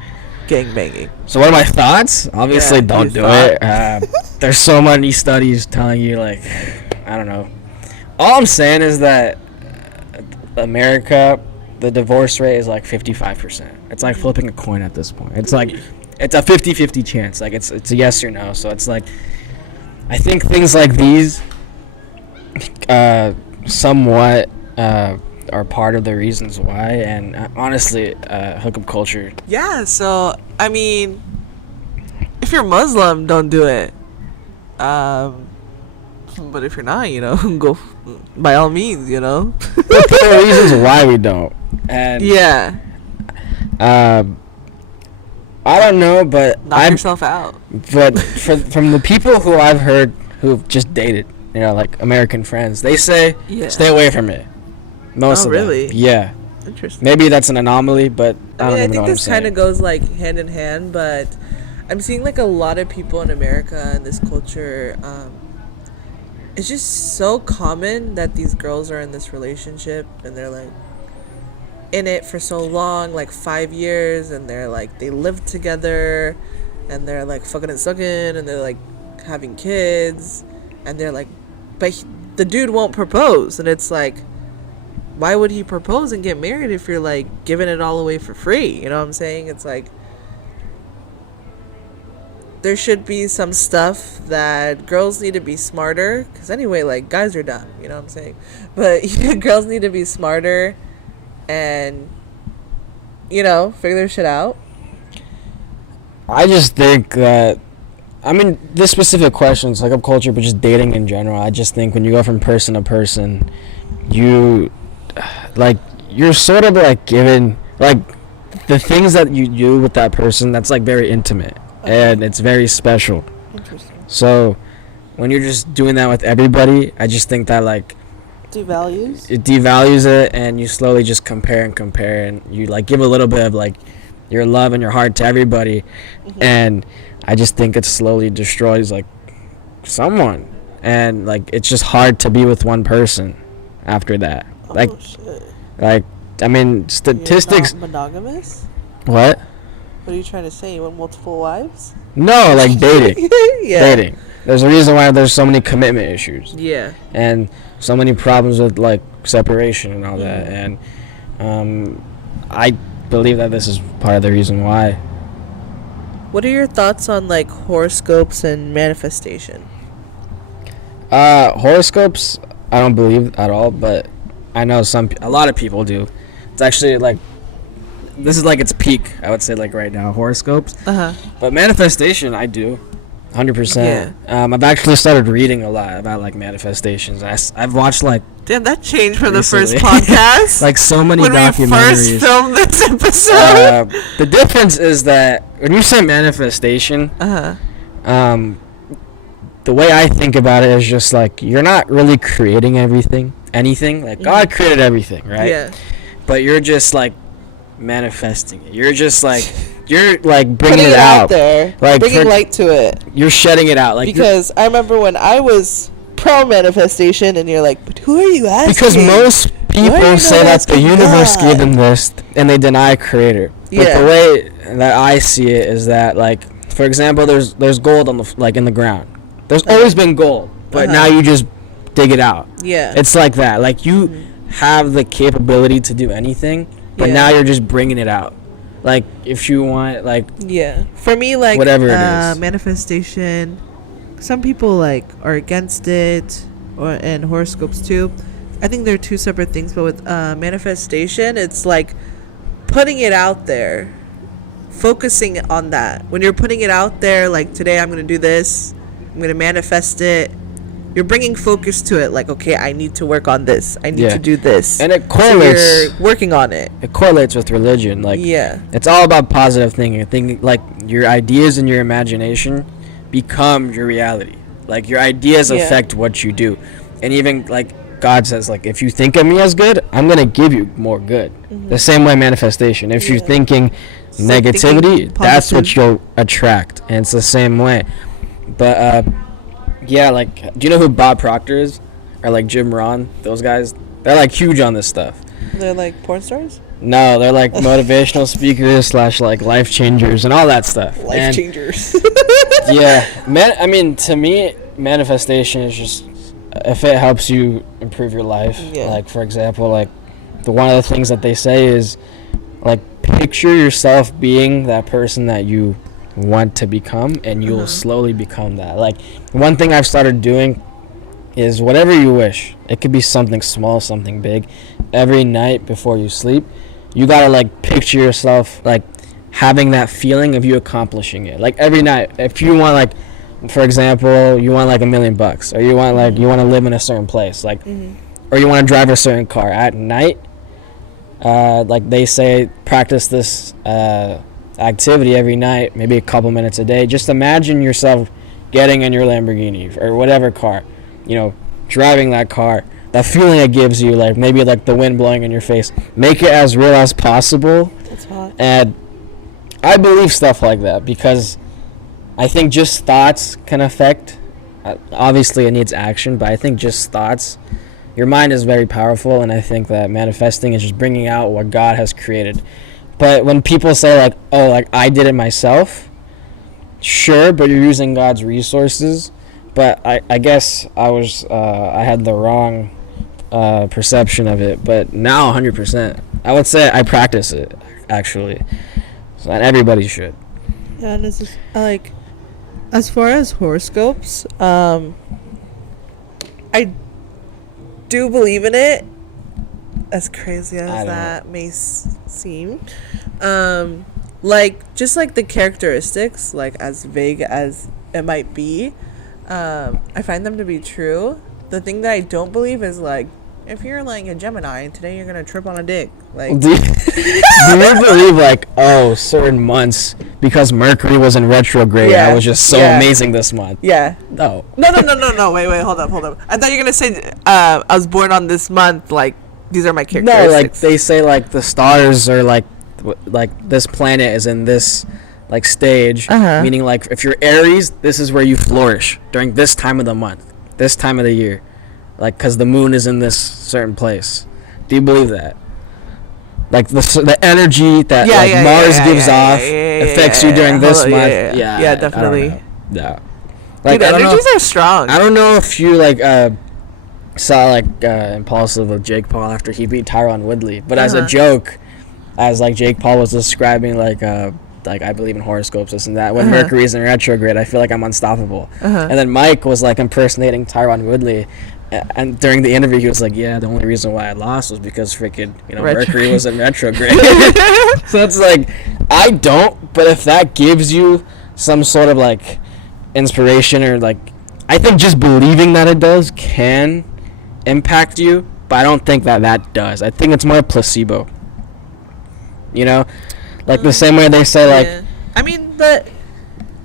gangbanging. So what are my thoughts? Obviously, don't do it. There's so many studies telling you, like, I don't know. All I'm saying is that America, the divorce rate is like 55%. It's like flipping a coin at this point. It's like it's a 50-50 chance. Like it's a yes or no. So it's like I think things like these somewhat are part of the reasons why. And honestly, hookup culture. Yeah. So I mean, if you're Muslim, don't do it. But if you're not, go by all means, There are reasons why we don't. And yeah. I don't know, but knock yourself out. But from the people who I've heard who've just dated, like American friends, they say stay away from it. Most of really? them. Yeah. Interesting. Maybe that's an anomaly, but I think this kind of goes like hand in hand, but I'm seeing like a lot of people in America and this culture. It's just so common that these girls are in this relationship and they're like in it for so long, like 5 years, and they're like they live together and they're like fucking and sucking and they're like having kids and they're like, but the dude won't propose, and it's like, why would he propose and get married if you're like giving it all away for free? You know what I'm saying? It's like there should be some stuff that girls need to be smarter, because anyway, like, guys are dumb, you know what I'm saying? But girls need to be smarter and, figure their shit out. I just think that, this specific question is hookup culture, but just dating in general, I just think when you go from person to person, you're sort of, like, given, like, the things that you do with that person, that's, like, very intimate. And it's very special. Interesting. So when you're just doing that with everybody, I just think that like it devalues it, and you slowly just compare and you like give a little bit of like your love and your heart to everybody, and I just think it slowly destroys like someone, and like it's just hard to be with one person after that. Statistics. You're not monogamous? What? What are you trying to say? You want multiple wives? No, like dating. Yeah. Dating. There's a reason why there's so many commitment issues. Yeah. And so many problems with like separation and all that. And I believe that this is part of the reason why. What are your thoughts on like horoscopes and manifestation? Horoscopes, I don't believe at all, but I know a lot of people do. It's actually like, this is like its peak, I would say, like right now, horoscopes. But manifestation, I do, 100%. Yeah. I've actually started reading a lot about like manifestations. I've watched like. Damn, that changed from recently. The first podcast. Like so many when documentaries. When we first filmed this episode. The difference is that when you say manifestation, the way I think about it is just like you're not really creating anything. Like God created everything, right? Yeah. But you're just like manifesting it. You're just like bringing it out there, like bringing light to it. You're shedding it out, like, because I remember when I was pro manifestation, and you're like, but who are you asking? Because most people say that the universe gave them this, and they deny a creator. But the way that I see it is that, like, for example, there's gold on the in the ground. There's always been gold, but now you just dig it out. Yeah, it's like that. Like you have the capability to do anything. But now you're just bringing it out. Like, if you want, like... Yeah. For me, like, whatever it is. manifestation, some people, like, are against it, and horoscopes, too. I think they're two separate things, but with manifestation, it's, like, putting it out there. Focusing on that. When you're putting it out there, like, today I'm going to do this. I'm going to manifest it. You're bringing focus to it, like, okay, I need to work on this. I need to do this. And it correlates. So you're working on it. It correlates with religion. Like, it's all about positive thinking. I think, like, your ideas and your imagination become your reality. Like, your ideas affect what you do. And even, like, God says, like, if you think of me as good, I'm going to give you more good. The same way manifestation. If you're thinking negativity, that's what you'll attract. And it's the same way. But, yeah, like, do you know who Bob Proctor is? Or, like, Jim Rohn? Those guys? They're, like, huge on this stuff. They're like porn stars? No, they're like motivational speakers / like life changers and all that stuff. Life changers. Yeah, I mean, to me, manifestation is just if it helps you improve your life. Yeah. Like, for example, like one of the things that they say is like picture yourself being that person that you want to become, and you will slowly become that. Like, one thing I've started doing is whatever you wish. It could be something small, something big. Every night before you sleep, you gotta like picture yourself like having that feeling of you accomplishing it. Like every night, if you want, like, for example, you want like $1 million, or you want like you want to live in a certain place, like, or you want to drive a certain car at night. Like they say, practice this activity every night, maybe a couple minutes a day. Just imagine yourself getting in your Lamborghini or whatever car, you know, driving that car. That feeling it gives you, like maybe like the wind blowing in your face. Make it as real as possible. That's hot. And I believe stuff like that because I think just thoughts can affect. Obviously, it needs action, but I think just thoughts. Your mind is very powerful, and I think that manifesting is just bringing out what God has created. But when people say like, "Oh, like I did it myself," sure, but you're using God's resources. But I guess I had the wrong perception of it. But now 100%, I would say I practice it actually, so, and everybody should. Yeah, and it's just, like, as far as horoscopes, I do believe in it. As crazy as that may seem, like just like the characteristics, like as vague as it might be, I find them to be true. The thing that I don't believe is like, if you're like a Gemini today, you're gonna trip on a dick. Like, do you believe like, oh, certain months because Mercury was in retrograde, I was just so amazing this month? Yeah. No. No. Wait. Hold up. I thought you were gonna say, I was born on this month. Like, these are my characteristics. No, like they say like the stars are like this planet is in this like stage, meaning like if you're Aries, this is where you flourish during this time of the month, this time of the year. Like, because the moon is in this certain place. Do you believe that? Like, the energy that Mars gives off affects you during this month. Yeah, definitely. Yeah. Like, dude, energies are strong. I don't know if you, like, saw, like, Impulsive with Jake Paul after he beat Tyron Woodley. But as a joke, as, like, Jake Paul was describing, like, I believe in horoscopes, this and that. When Mercury's in retrograde, I feel like I'm unstoppable. And then Mike was, like, impersonating Tyron Woodley. And during the interview, he was like, yeah, the only reason why I lost was because freaking, Mercury was in retrograde. So it's like, I don't, but if that gives you some sort of, like, inspiration or, like, I think just believing that it does can impact you, but I don't think that does. I think it's more a placebo. You know? Like, the same way they say, like... I mean, but...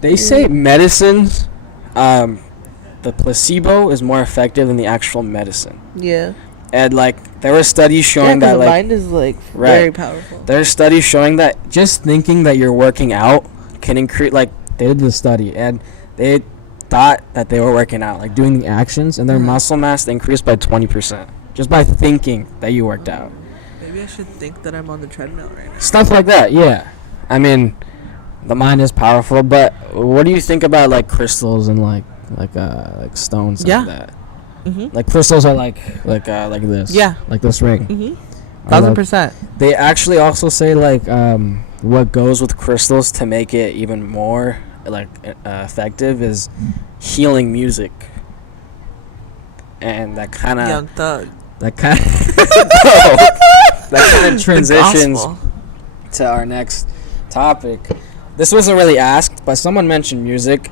They say medicines... the placebo is more effective than the actual medicine. Yeah. And, like, there were studies showing that, like... the mind is, like, very powerful. There are studies showing that just thinking that you're working out can increase... Like, they did the study, and they thought that they were working out, like, doing the actions, and their muscle mass increased by 20%. Just by thinking that you worked out. Maybe I should think that I'm on the treadmill right now. Stuff like that, yeah. I mean, the mind is powerful, but what do you think about, like, crystals and, like stones like that? Like crystals are like this, like this ring. 1000%. They actually also say like what goes with crystals to make it even more like effective is healing music, and that kind of Young Thug. That kind of transitions to our next topic. This wasn't really asked, but someone mentioned music,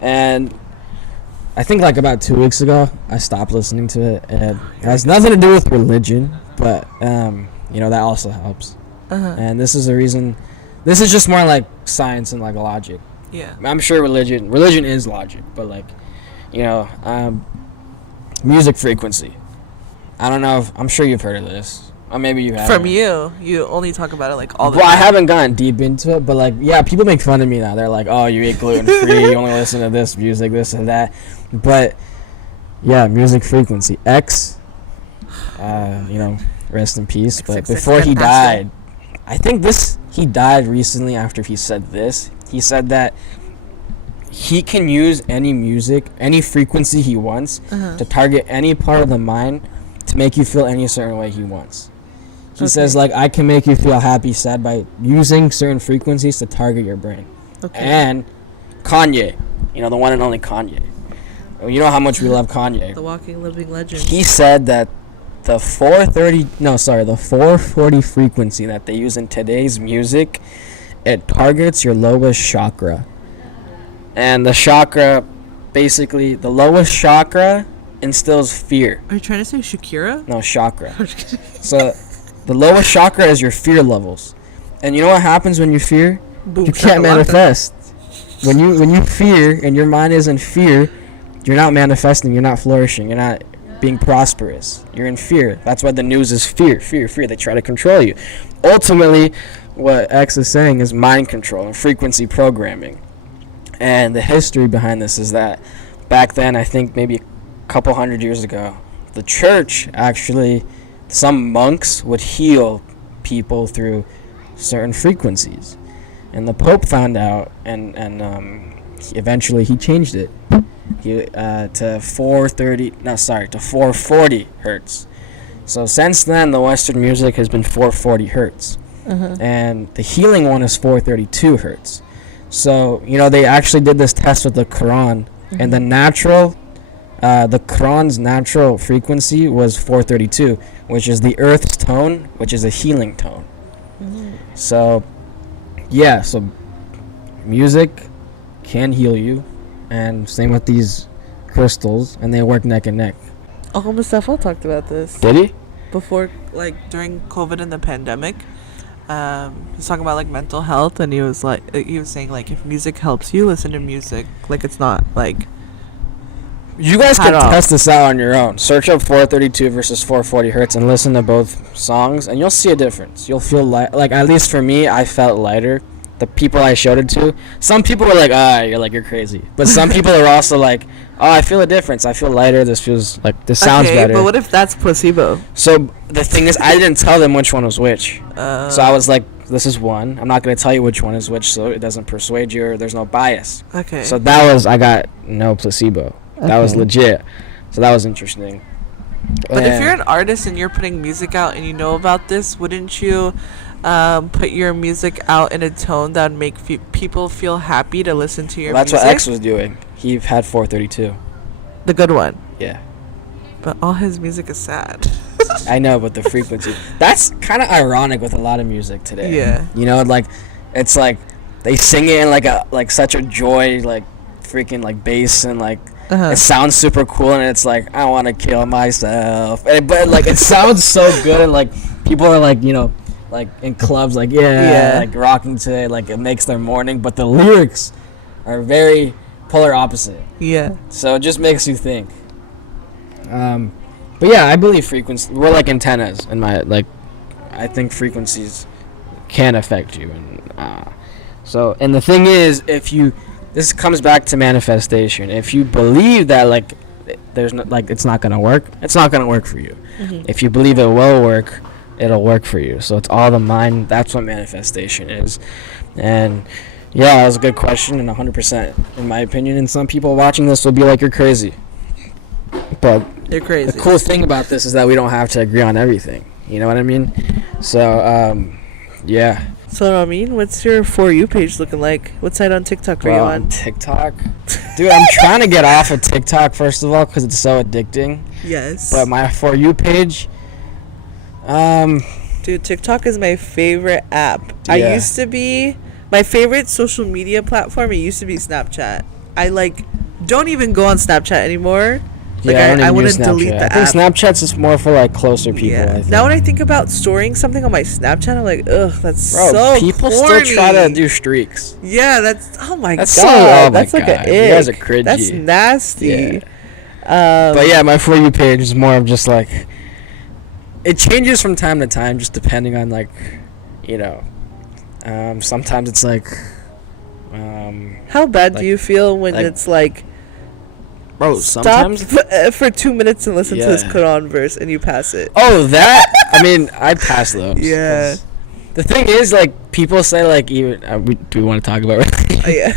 and I think like about 2 weeks ago, I stopped listening to it, and it has nothing to do with religion, but that also helps. And this is the reason. This is just more like science and like logic. Yeah. I'm sure religion is logic, but like, music frequency. I don't know I'm sure you've heard of this. Or maybe you haven't. From you only talk about it like all the time. Well, I haven't gotten deep into it, but like, yeah, people make fun of me now. They're like, oh, you eat gluten-free, you only listen to this music, this and that. But, yeah, music frequency. X, rest in peace. But before he died, I think he died recently after he said this. He said that he can use any music, any frequency he wants to target any part of the mind to make you feel any certain way he wants. He says, like, I can make you feel happy, sad by using certain frequencies to target your brain. Okay. And Kanye, the one and only Kanye. You know how much we love Kanye. The walking, living legend. He said that the 440 frequency that they use in today's music, it targets your lowest chakra. And the chakra, basically, the lowest chakra instills fear. Are you trying to say Shakira? No, chakra. So the lowest chakra is your fear levels. And you know what happens when you fear? Boom, you can't manifest. When you fear and your mind is in fear, you're not manifesting, you're not flourishing, you're not being prosperous. You're in fear. That's why the news is fear. They try to control you. Ultimately, what X is saying is mind control and frequency programming. And the history behind this is that back then, I think maybe a couple hundred years ago, the church actually, some monks would heal people through certain frequencies. And the Pope found out, and eventually he changed it to 440 hertz. So since then, the Western music has been 440 hertz. And the healing one is 432 hertz. So, they actually did this test with the Quran, and the Quran's natural frequency was 432, which is the earth's tone, which is a healing tone. So, yeah, so music can heal you, and same with these crystals, and they work neck and neck. Uncle Mustafa talked about this. Did he? Before, during COVID and the pandemic. He was talking about mental health, and he was saying if music helps you, listen to music. It's not you guys can test this out on your own. Search up 432 versus 440 hertz and listen to both songs, and you'll see a difference. You'll feel at least for me, I felt lighter. The people I showed it to, some people were you're crazy, but some people are also I feel a difference. I feel lighter. This feels this sounds better. But what if that's placebo? So the thing is, I didn't tell them which one was which. So I was this is one. I'm not going to tell you which one is which, so it doesn't persuade you or there's no bias. Okay. So I got no placebo. Okay. That was legit. So that was interesting. But if you're an artist and you're putting music out and you know about this, wouldn't you put your music out in a tone that would make people feel happy to listen to your music? That's what X was doing. He had 432. The good one. Yeah. But all his music is sad. I know, but the frequency. That's kind of ironic with a lot of music today. Yeah. It's they sing it in such a joy, freaking bass, and it sounds super cool, and it's I want to kill myself. But it sounds so good, and people are in clubs rocking to it, it makes their morning, but the lyrics are very polar opposite. Yeah. So it just makes you think. But yeah, I believe frequency. We're like antennas in my I think frequencies can affect you, and and the thing is, this comes back to manifestation. If you believe that there's no, it's not gonna work, it's not gonna work for you. If you believe it will work, it'll work for you. So it's all the mind. That's what manifestation is. And yeah, that was a good question, and 100% in my opinion. And some people watching this will be you're crazy. But they're crazy. The cool thing about this is that we don't have to agree on everything. You know what I mean? So, yeah. So, what's your For You page looking like? What side on TikTok are you on? TikTok? Dude, I'm trying to get off of TikTok, first of all, because it's so addicting. Yes. But my For You page... Dude, TikTok is my favorite app. Yeah. My favorite social media platform, it used to be Snapchat. I don't even go on Snapchat anymore. I wouldn't delete the app. I think Snapchat's just more for closer people. Yeah. I think. Now when I think about storing something on my Snapchat, I'm ugh, that's so people corny. Still try to do streaks. Yeah, that's God. That's an ick. You guys are cringy. That's nasty. Yeah. But yeah, my For You page is more of just it changes from time to time, just depending on sometimes it's how bad do you feel when it's Bro, Stop for 2 minutes and listen to this Quran verse, and you pass it. Oh, that? I mean, I pass those. Yeah. The thing is, like, people say, like, even... do we want to talk about it? Oh, yeah.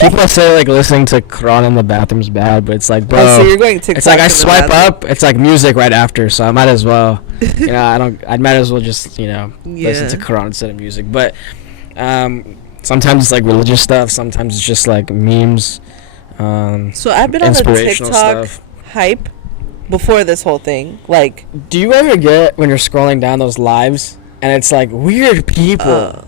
People say, like, listening to Quran in the bathroom's bad, but it's like, bro... Oh, so you're going TikTok. It's like I swipe up, it's like music right after, so I might as well... You know, I might as well just, you know, listen to Quran instead of music. But sometimes it's, like, religious stuff. Sometimes it's just, like, memes. So I've been on the TikTok hype before this whole thing. Like... Do you ever get, when you're scrolling down those lives... And it's like weird people. Are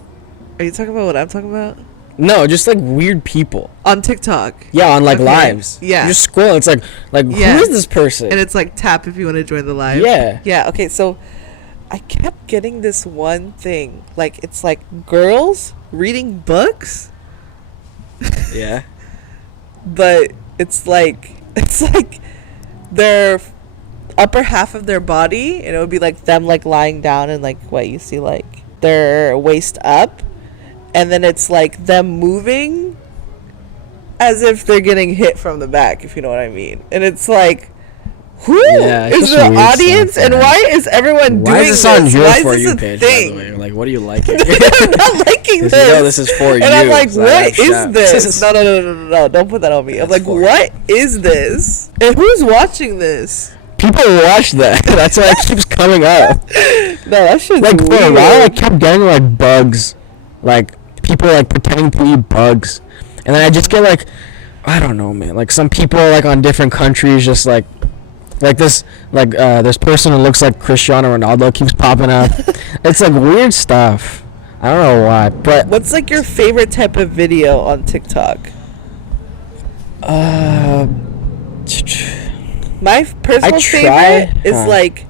you talking about what I'm talking about? No, just like weird people on TikTok. Yeah, on like lives. Yeah, you just scroll. It's like who is this person? And it's like tap if you want to join the live. Yeah. Yeah. Okay. So I kept getting this one thing. Like it's like girls reading books. Yeah. But it's like their upper half of their body, and it would be like them like lying down and like what you see like their waist up, and then it's like them moving as if they're getting hit from the back, if you know what I mean. And it's like, who is the audience stuff, and why is everyone doing this? Why is this on your why For is You this page, thing? by the way? Like, what are you liking? I'm not liking this. You know this is for you. And I'm like, what is this? No, don't put that on me. I'm like, what is this? And who's watching this? People watch that. That's why it keeps coming up. No, that shit's like weird. For a while, I kept getting like bugs, like people like pretending to eat bugs, and then I just get like, I don't know, man. Like some people like on different countries, just like this person who looks like Cristiano Ronaldo keeps popping up. It's like weird stuff. I don't know why, but what's like your favorite type of video on TikTok? My personal favorite is like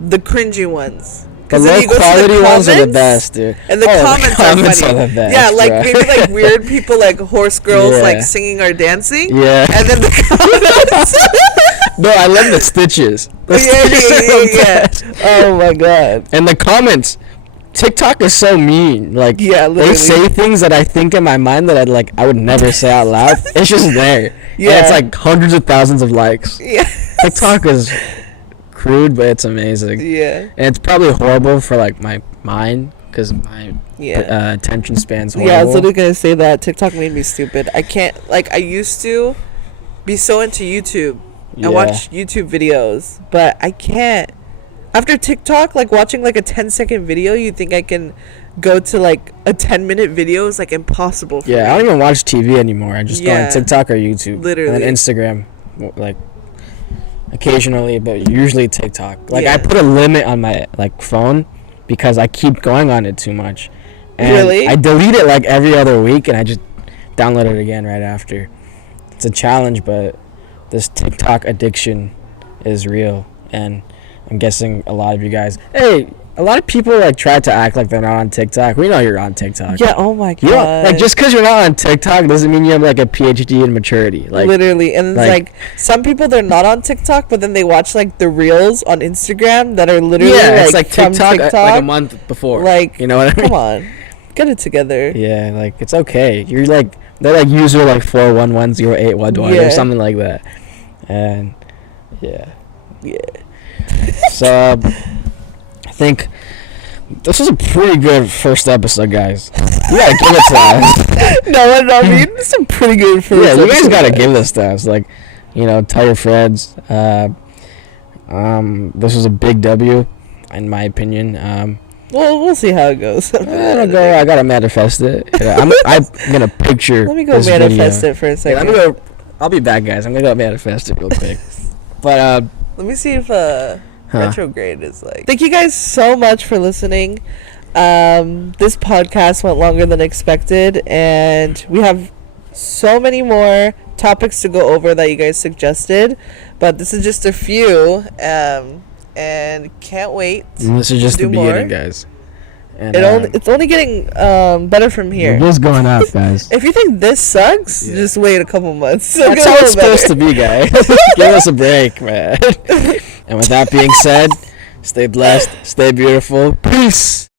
the cringy ones. The low quality ones are the best, dude. And the comments are funny. The best, yeah, like maybe like weird people like horse girls like singing or dancing. Yeah. And then the comments. No, I love the stitches. Yeah. Oh my god. And the comments. TikTok is so mean. Like they say things that I think in my mind that I would never say out loud. It's just there. Yeah. And it's like hundreds of thousands of likes. Yeah. TikTok is crude, but it's amazing. Yeah. And it's probably horrible for like my mind because my attention span's horrible. Yeah, I was literally gonna say that TikTok made me stupid. I can't I used to be so into YouTube and watch YouTube videos, but I can't. After TikTok, like watching like a 10-second video, you think I can go to like a 10-minute video is like impossible for me. I don't even watch TV anymore. I just go on TikTok or YouTube. Literally. And then Instagram, like occasionally, but usually TikTok. Like I put a limit on my like phone because I keep going on it too much. And really? I delete it like every other week and I just download it again right after. It's a challenge, but this TikTok addiction is real, and I'm guessing a lot of you guys. Hey, a lot of people like try to act like they're not on TikTok. We know you're on TikTok. Yeah. Oh my god. Like just because you're not on TikTok doesn't mean you have like a PhD in maturity. Like literally, and like some people they're not on TikTok, but then they watch like the reels on Instagram that are literally it's like TikTok, like a month before. Like you know what I mean? Come on, get it together. Yeah, like it's okay. You're like they're like user like 4110811 or something like that, and yeah. So I think this was a pretty good first episode, guys. You gotta give it to us. No, I mean it's a pretty good first episode. You guys gotta give this to us. Like, you know, tell your friends. This was a big W, in my opinion. Well, we'll see how it goes. I gotta manifest it. I'm gonna picture. Let me go manifest it for a second. I'll be back, guys. I'm gonna go manifest it real quick. But let me see if retrograde is like. Thank you guys so much for listening. This podcast went longer than expected, and we have so many more topics to go over that you guys suggested, but this is just a few, and can't wait. And this is just the beginning, guys. And it's only getting better from here. It is going up, guys. If you think this sucks, just wait a couple months. That's how it's supposed to be, guys. Give us a break, man. And with that being said, stay blessed, stay beautiful. Peace.